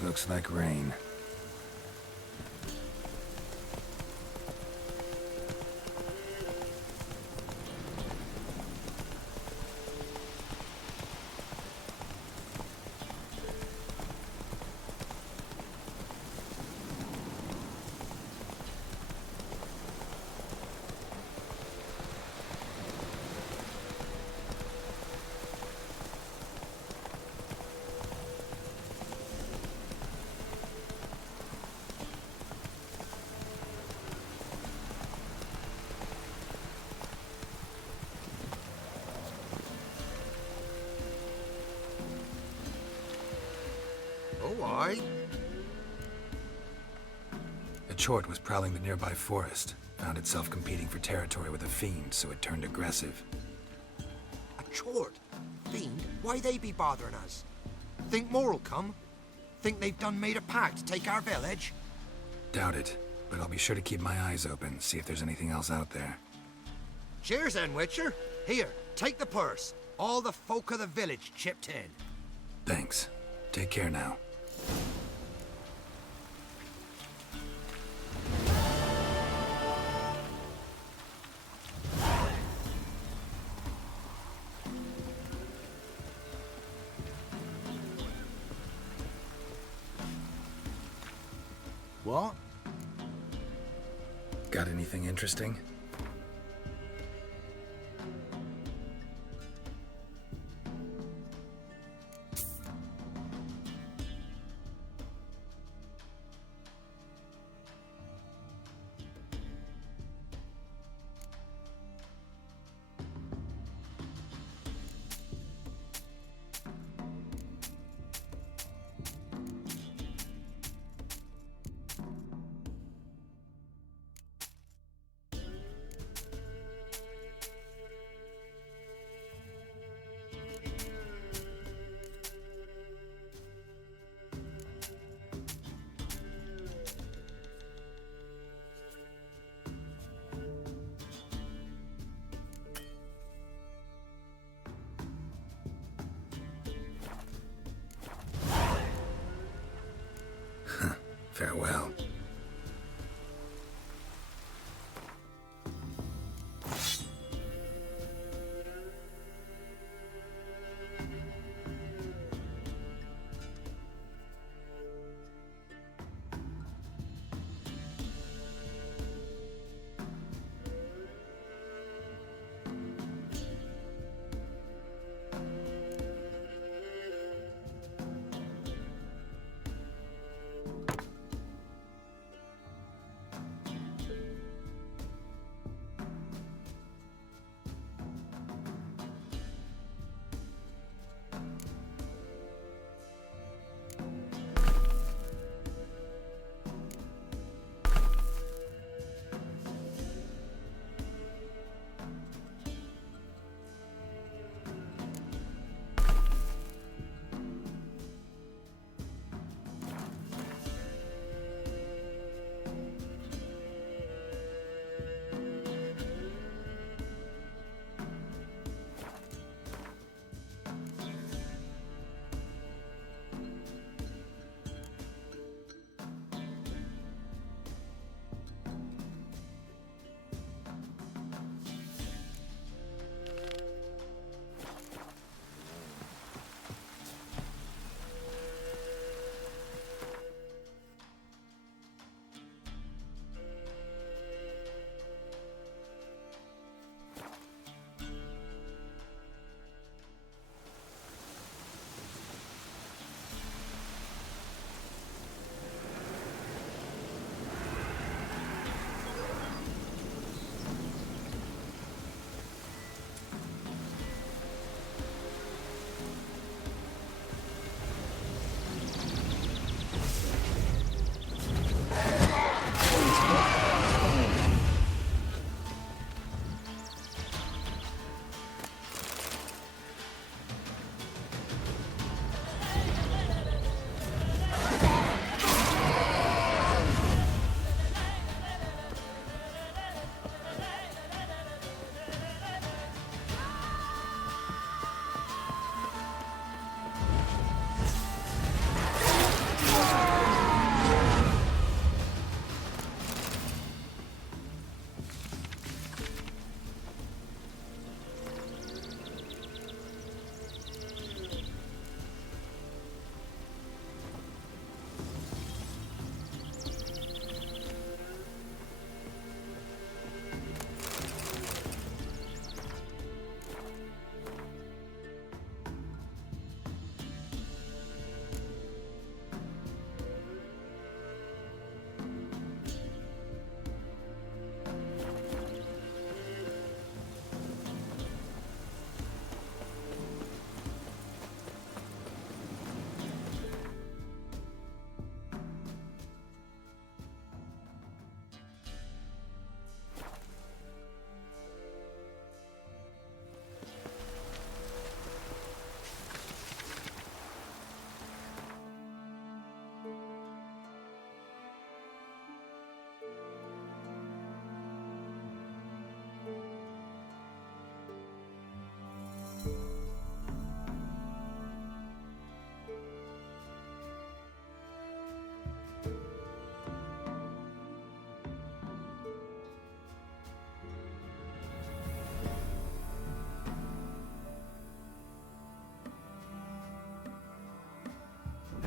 Looks like rain. chort was prowling the nearby forest. Found itself competing for territory with a fiend, so it turned aggressive. A chort? Fiend? Why they be bothering us? Think more'll come? Think they've done made a pact to take our village? Doubt it, but I'll be sure to keep my eyes open, see if there's anything else out there. Cheers then, Witcher. Here, take the purse. All the folk of the village chipped in. Thanks. Take care now. What? Got anything interesting? Farewell.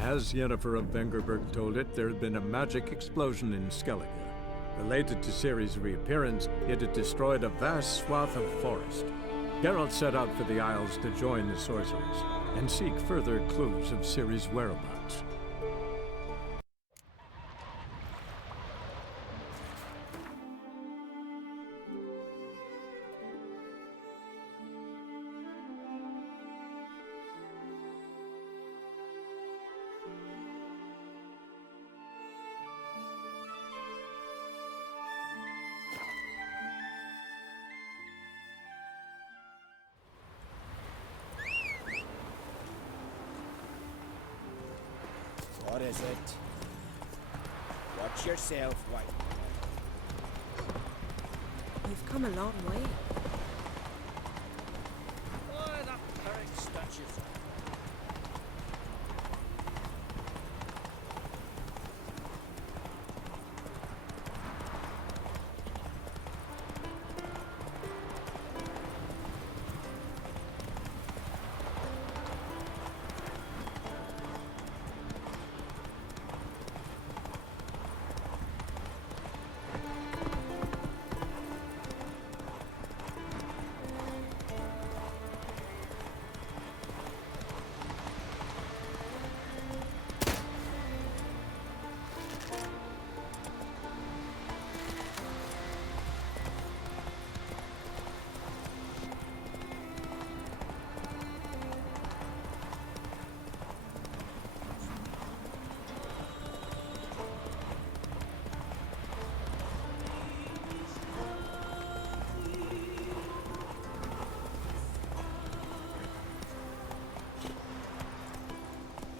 As Yennefer of Vengerberg told it, there had been a magic explosion in Skellige. Related to Ciri's reappearance, it had destroyed a vast swath of forest. Geralt set out for the Isles to join the sorcerers and seek further clues of Ciri's whereabouts. What is it? Watch yourself, White. We've come a long way. Oh, that current statues.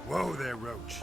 Whoa there, Roach.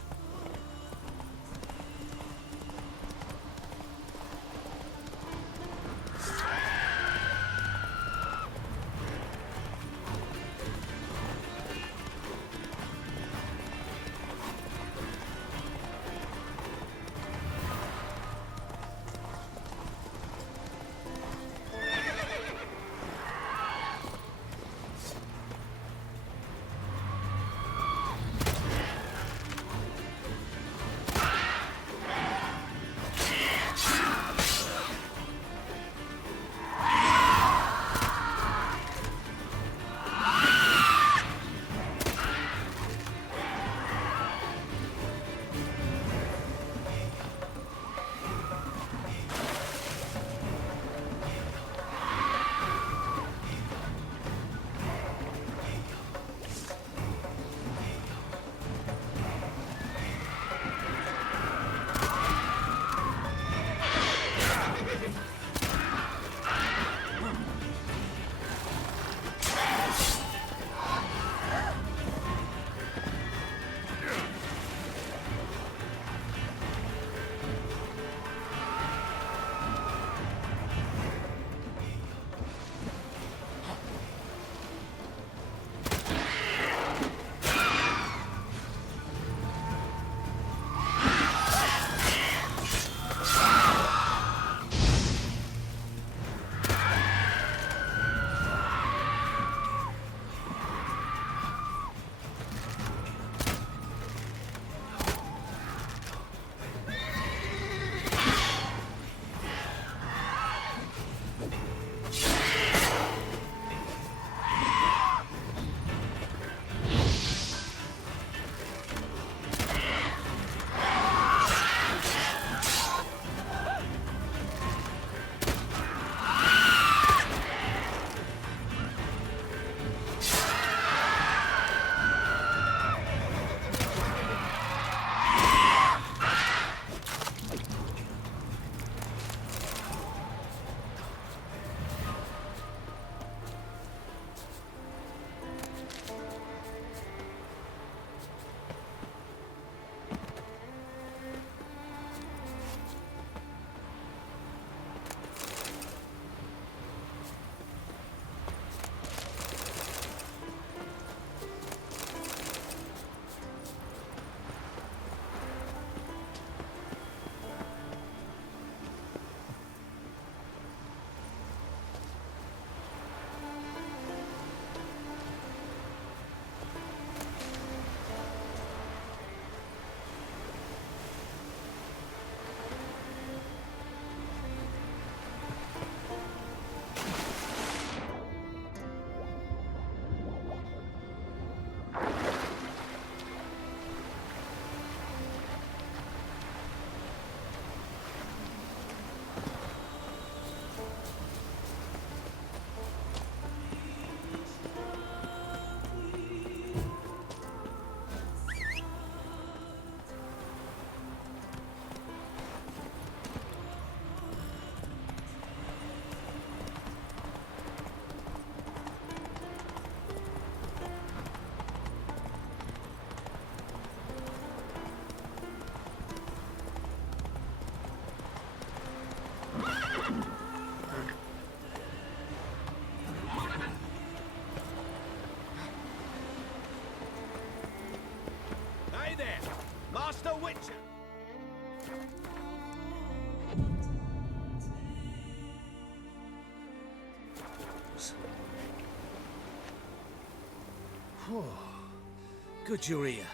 Good you're here.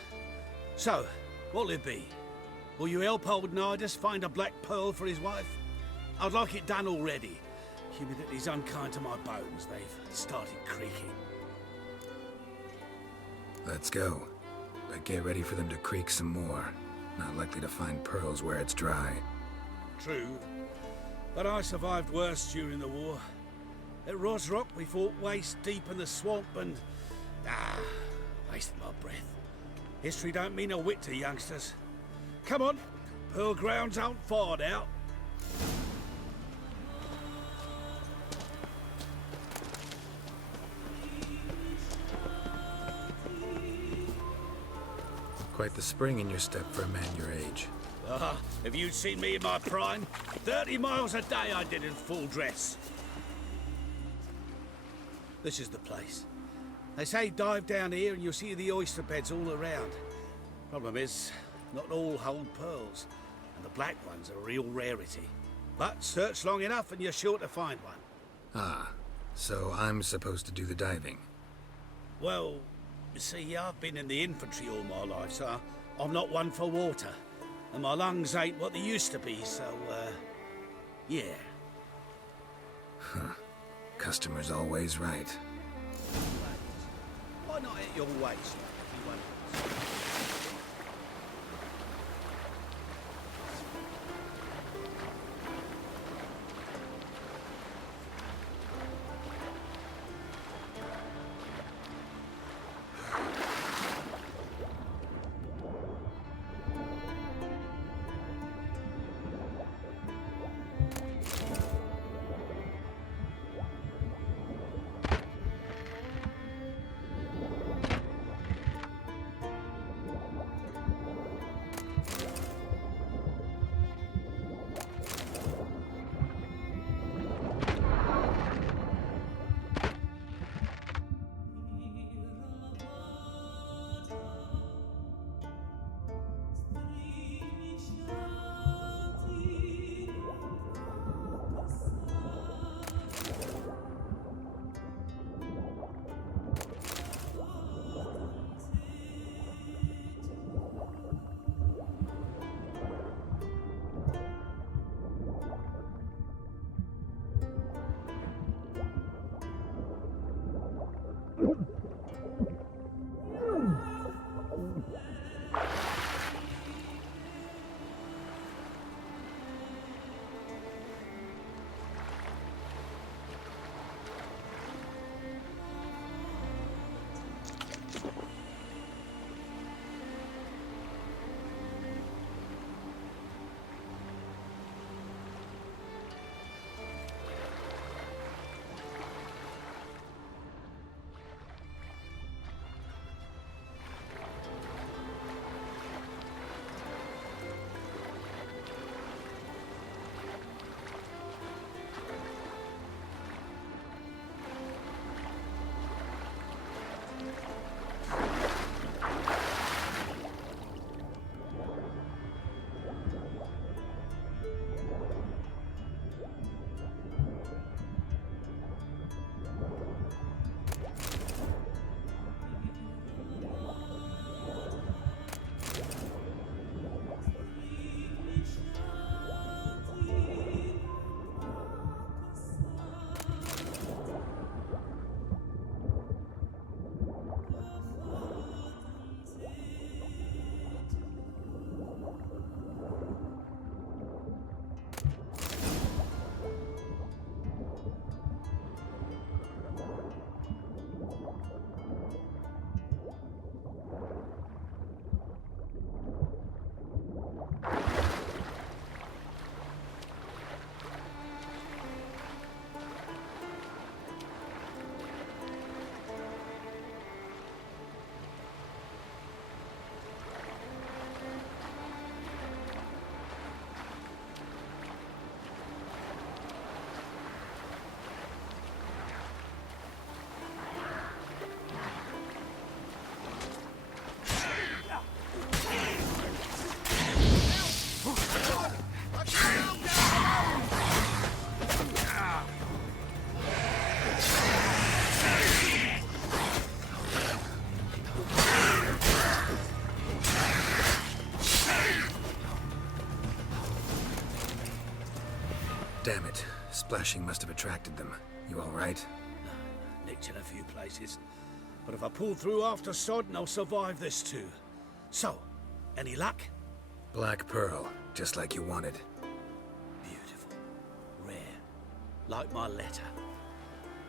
So, what'll it be? Will you help old Nidus find a black pearl for his wife? I'd like it done already. Humidity's unkind to my bones. They've started creaking. Let's go. But get ready for them to creak some more. Not likely to find pearls where it's dry. True. But I survived worse during the war. At Rosrock, we fought waist deep in the swamp and... wasted my breath. History don't mean a whit to youngsters. Come on, pearl grounds aren't far now. Quite the spring in your step for a man your age. Have you seen me in my prime? 30 miles a day I did in full dress. This is the place. They say dive down here and you'll see the oyster beds all around. Problem is, not all hold pearls, and the black ones are a real rarity. But search long enough and you're sure to find one. Ah, so I'm supposed to do the diving. Well, you see, I've been in the infantry all my life, so I'm not one for water. And my lungs ain't what they used to be, so, yeah. Huh. Customer's always right. Why not at your waist, if you want? Damn it. Splashing must have attracted them. You all right? Nicked in a few places. But if I pull through after Sodden, I'll survive this too. So, any luck? Black pearl, just like you wanted. Beautiful. Rare. Like my letter.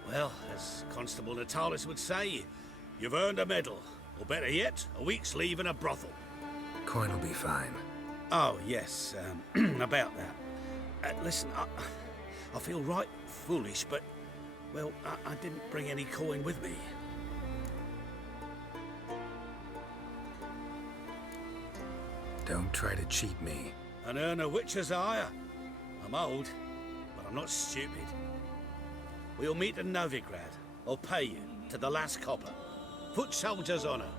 Well, as Constable Natalis would say, you've earned a medal. Or better yet, a week's leave in a brothel. Coin will be fine. Oh, yes, about that. Listen, I feel right foolish, but, well, I didn't bring any coin with me. Don't try to cheat me. And earn a witcher's hire. I'm old, but I'm not stupid. We'll meet in Novigrad. I'll pay you to the last copper. Foot soldier's honor.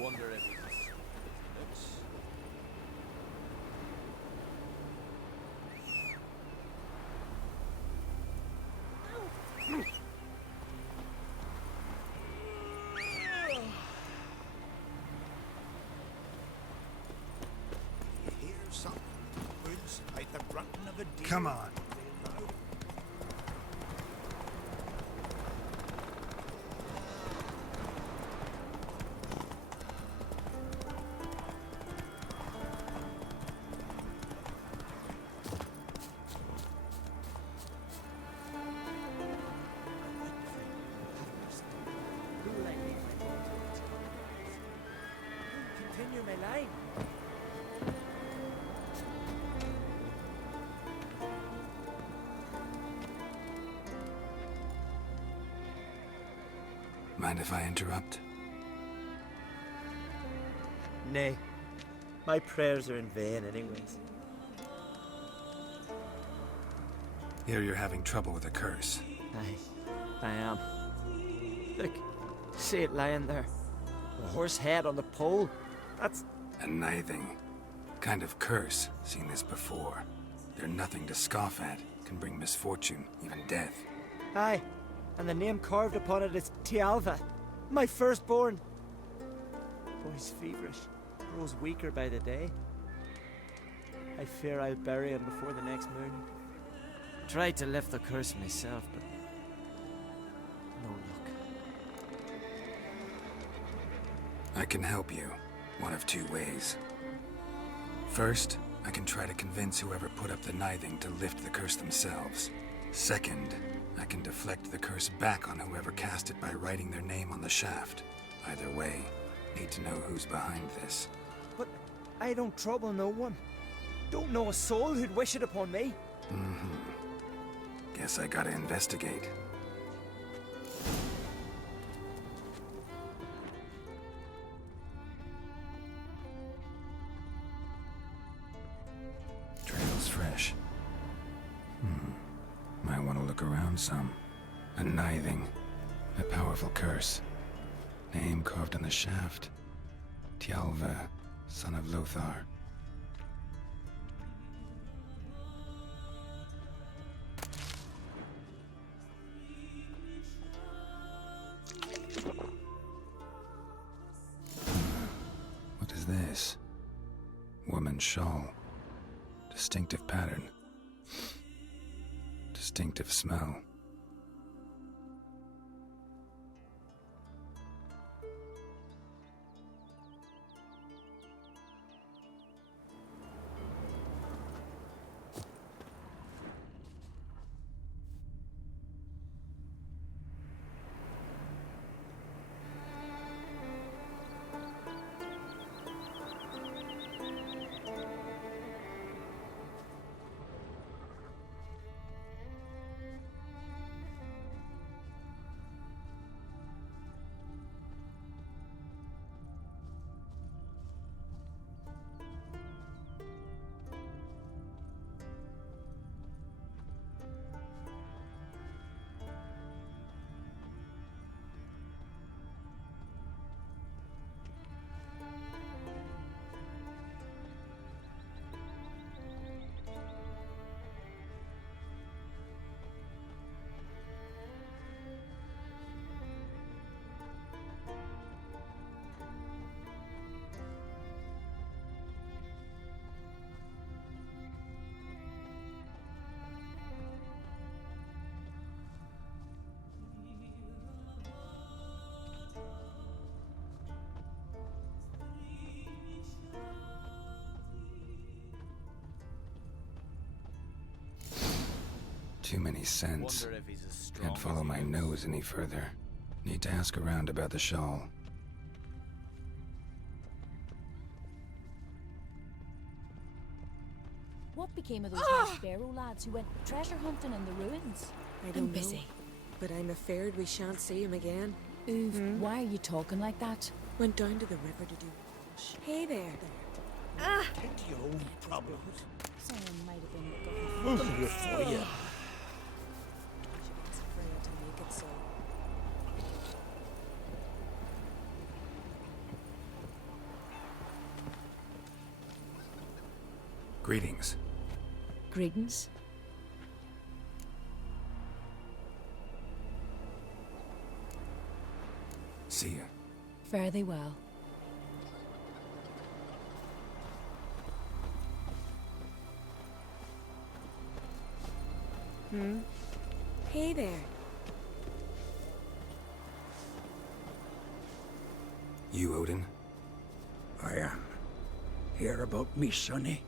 Wonder if it's looks. You hear something? Woods like the grunting of a deer. Come on. Continue my line. Mind if I interrupt? Nay. My prayers are in vain anyways. Here you're having trouble with a curse. I am. Look, see it lying there. A horse head on the pole. That's... A nithing. Kind of curse. Seen this before. They're nothing to scoff at. Can bring misfortune, even death. Aye, and the name carved upon it is Tialva, my firstborn. Boy's feverish, grows weaker by the day. I fear I'll bury him before the next moon. Tried to lift the curse myself, but no luck. I can help you, one of two ways. First, I can try to convince whoever put up the nithing to lift the curse themselves. Second, I can deflect the curse back on whoever cast it by writing their name on the shaft. Either way, need to know who's behind this. But I don't trouble no one. Don't know a soul who'd wish it upon me. Guess I gotta investigate. Trail's fresh. Might want to look around some. A nithing. A powerful curse. Name carved on the shaft. Tialva, son of Lothar. What is this? Woman's shawl. Distinctive pattern. Distinctive smell. Too many scents. Can't follow my nose any further. Need to ask around about the shawl. What became of those Sparrow lads who went treasure hunting in the ruins? I don't know, but I'm afraid we shan't see him again. Oof, why are you talking like that? Went down to the river to do wash. Hey there. Tend to your own problems. Someone might have been Move here for you. It's afraid to make it so. Greetings. Greetings. See ya. Fare thee well. Hey there. You, Odin? I am. Hear about me, sonny?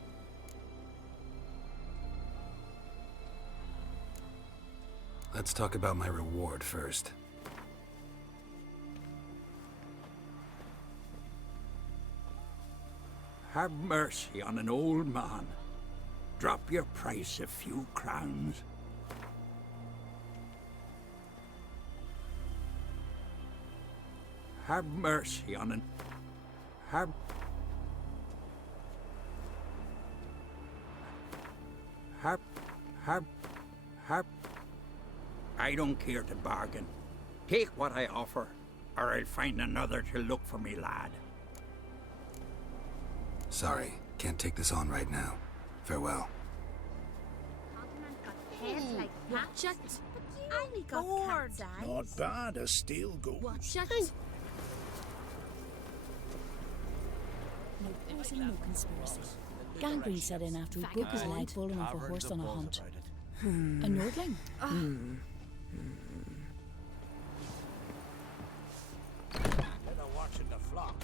Let's talk about my reward first. Have mercy on an old man. Drop your price a few crowns. Have mercy on an... Have... Have... I don't care to bargain. Take what I offer, or I'll find another to look for me, lad. Sorry, can't take this on right now. Farewell. Heads like Watch it. But you only got cat's eyes. Not bad, a steel goat. Watch it. No poison, no conspiracy. Gangrene set in after he broke his leg falling off a horse on a hunt. A Nordling? Better watching the flock.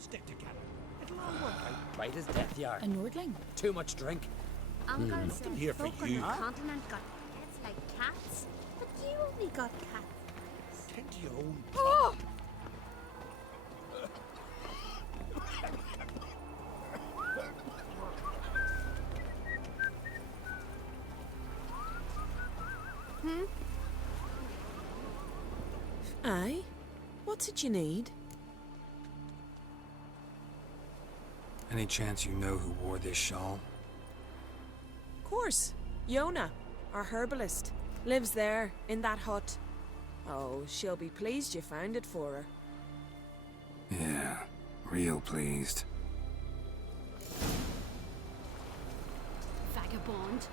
Stick together. It'll all work out. Right as death yard. A Nordling? Too much drink. I'm gonna say Nothing here for folk on you. the continent got heads like cats, but you only got cats. Tend to your own. Oh! Aye? What's it you need? Any chance you know who wore this shawl? Course. Yona, our herbalist. Lives there, in that hut. Oh, she'll be pleased you found it for her. Yeah, real pleased. Vagabond.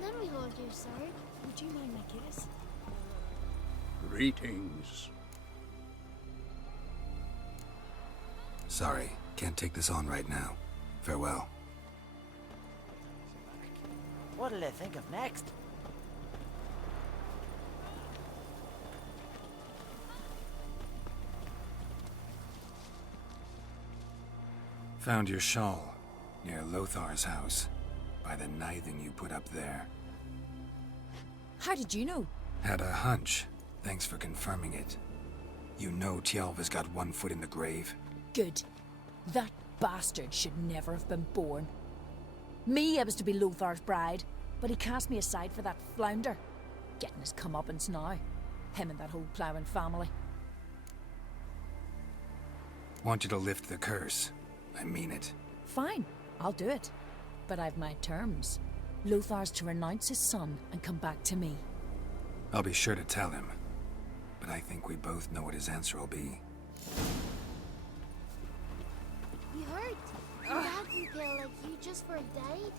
Let me hold your sword. Would you mind my kiss? Greetings. Sorry, can't take this on right now. Farewell. What'll they think of next? Found your shawl near Lothar's house by the knithing you put up there. How did you know? Had a hunch. Thanks for confirming it. You know Tjalva's got one foot in the grave? Good. That bastard should never have been born. Me, I was to be Lothar's bride, but he cast me aside for that flounder. Getting his comeuppance now. Him and that whole ploughing family. Want you to lift the curse. I mean it. Fine, I'll do it. But I've my terms. Lothar's to renounce his son and come back to me. I'll be sure to tell him. But I think we both know what his answer will be. You hurt. Your dad can kill like you just for a day.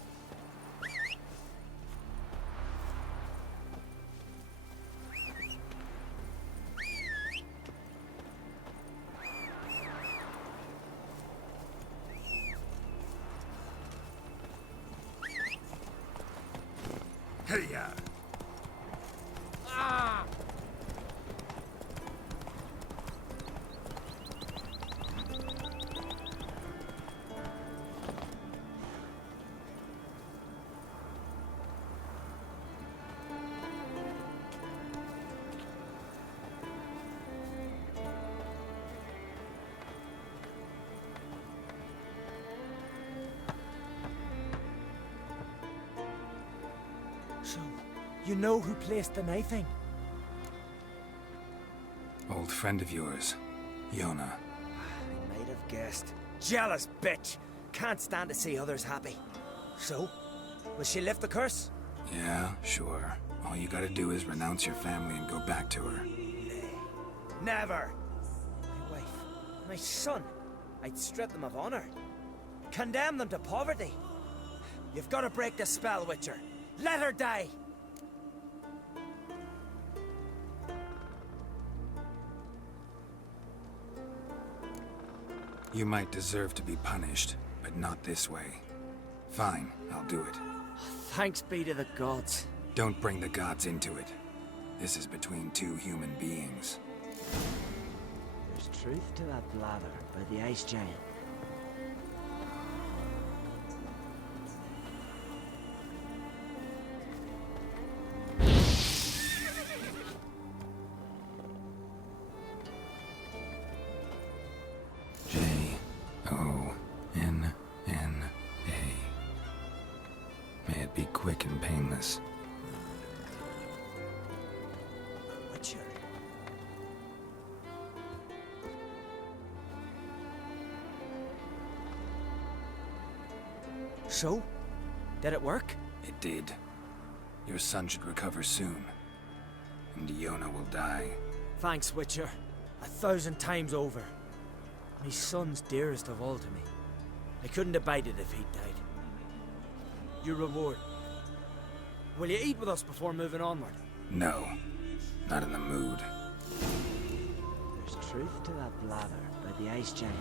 Hey-ya! Ah! So, you know who placed the knifing? Old friend of yours, Yona. I might have guessed. Jealous bitch! Can't stand to see others happy. So, will she lift the curse? Yeah, sure. All you gotta do is renounce your family and go back to her. Never! My wife, my son, I'd strip them of honor. Condemn them to poverty. You've got to break the spell, Witcher. Let her die! You might deserve to be punished, but not this way. Fine, I'll do it. Thanks be to the gods. Don't bring the gods into it. This is between two human beings. There's truth to that blather by the ice giant. quick and painless. Witcher. So? Did it work? It did. Your son should recover soon. And Iona will die. Thanks, Witcher. 1,000 times over. My son's dearest of all to me. I couldn't abide it if he'd died. Your reward. Will you eat with us before moving onward? No. Not in the mood. There's truth to that blather by the Ice Giant.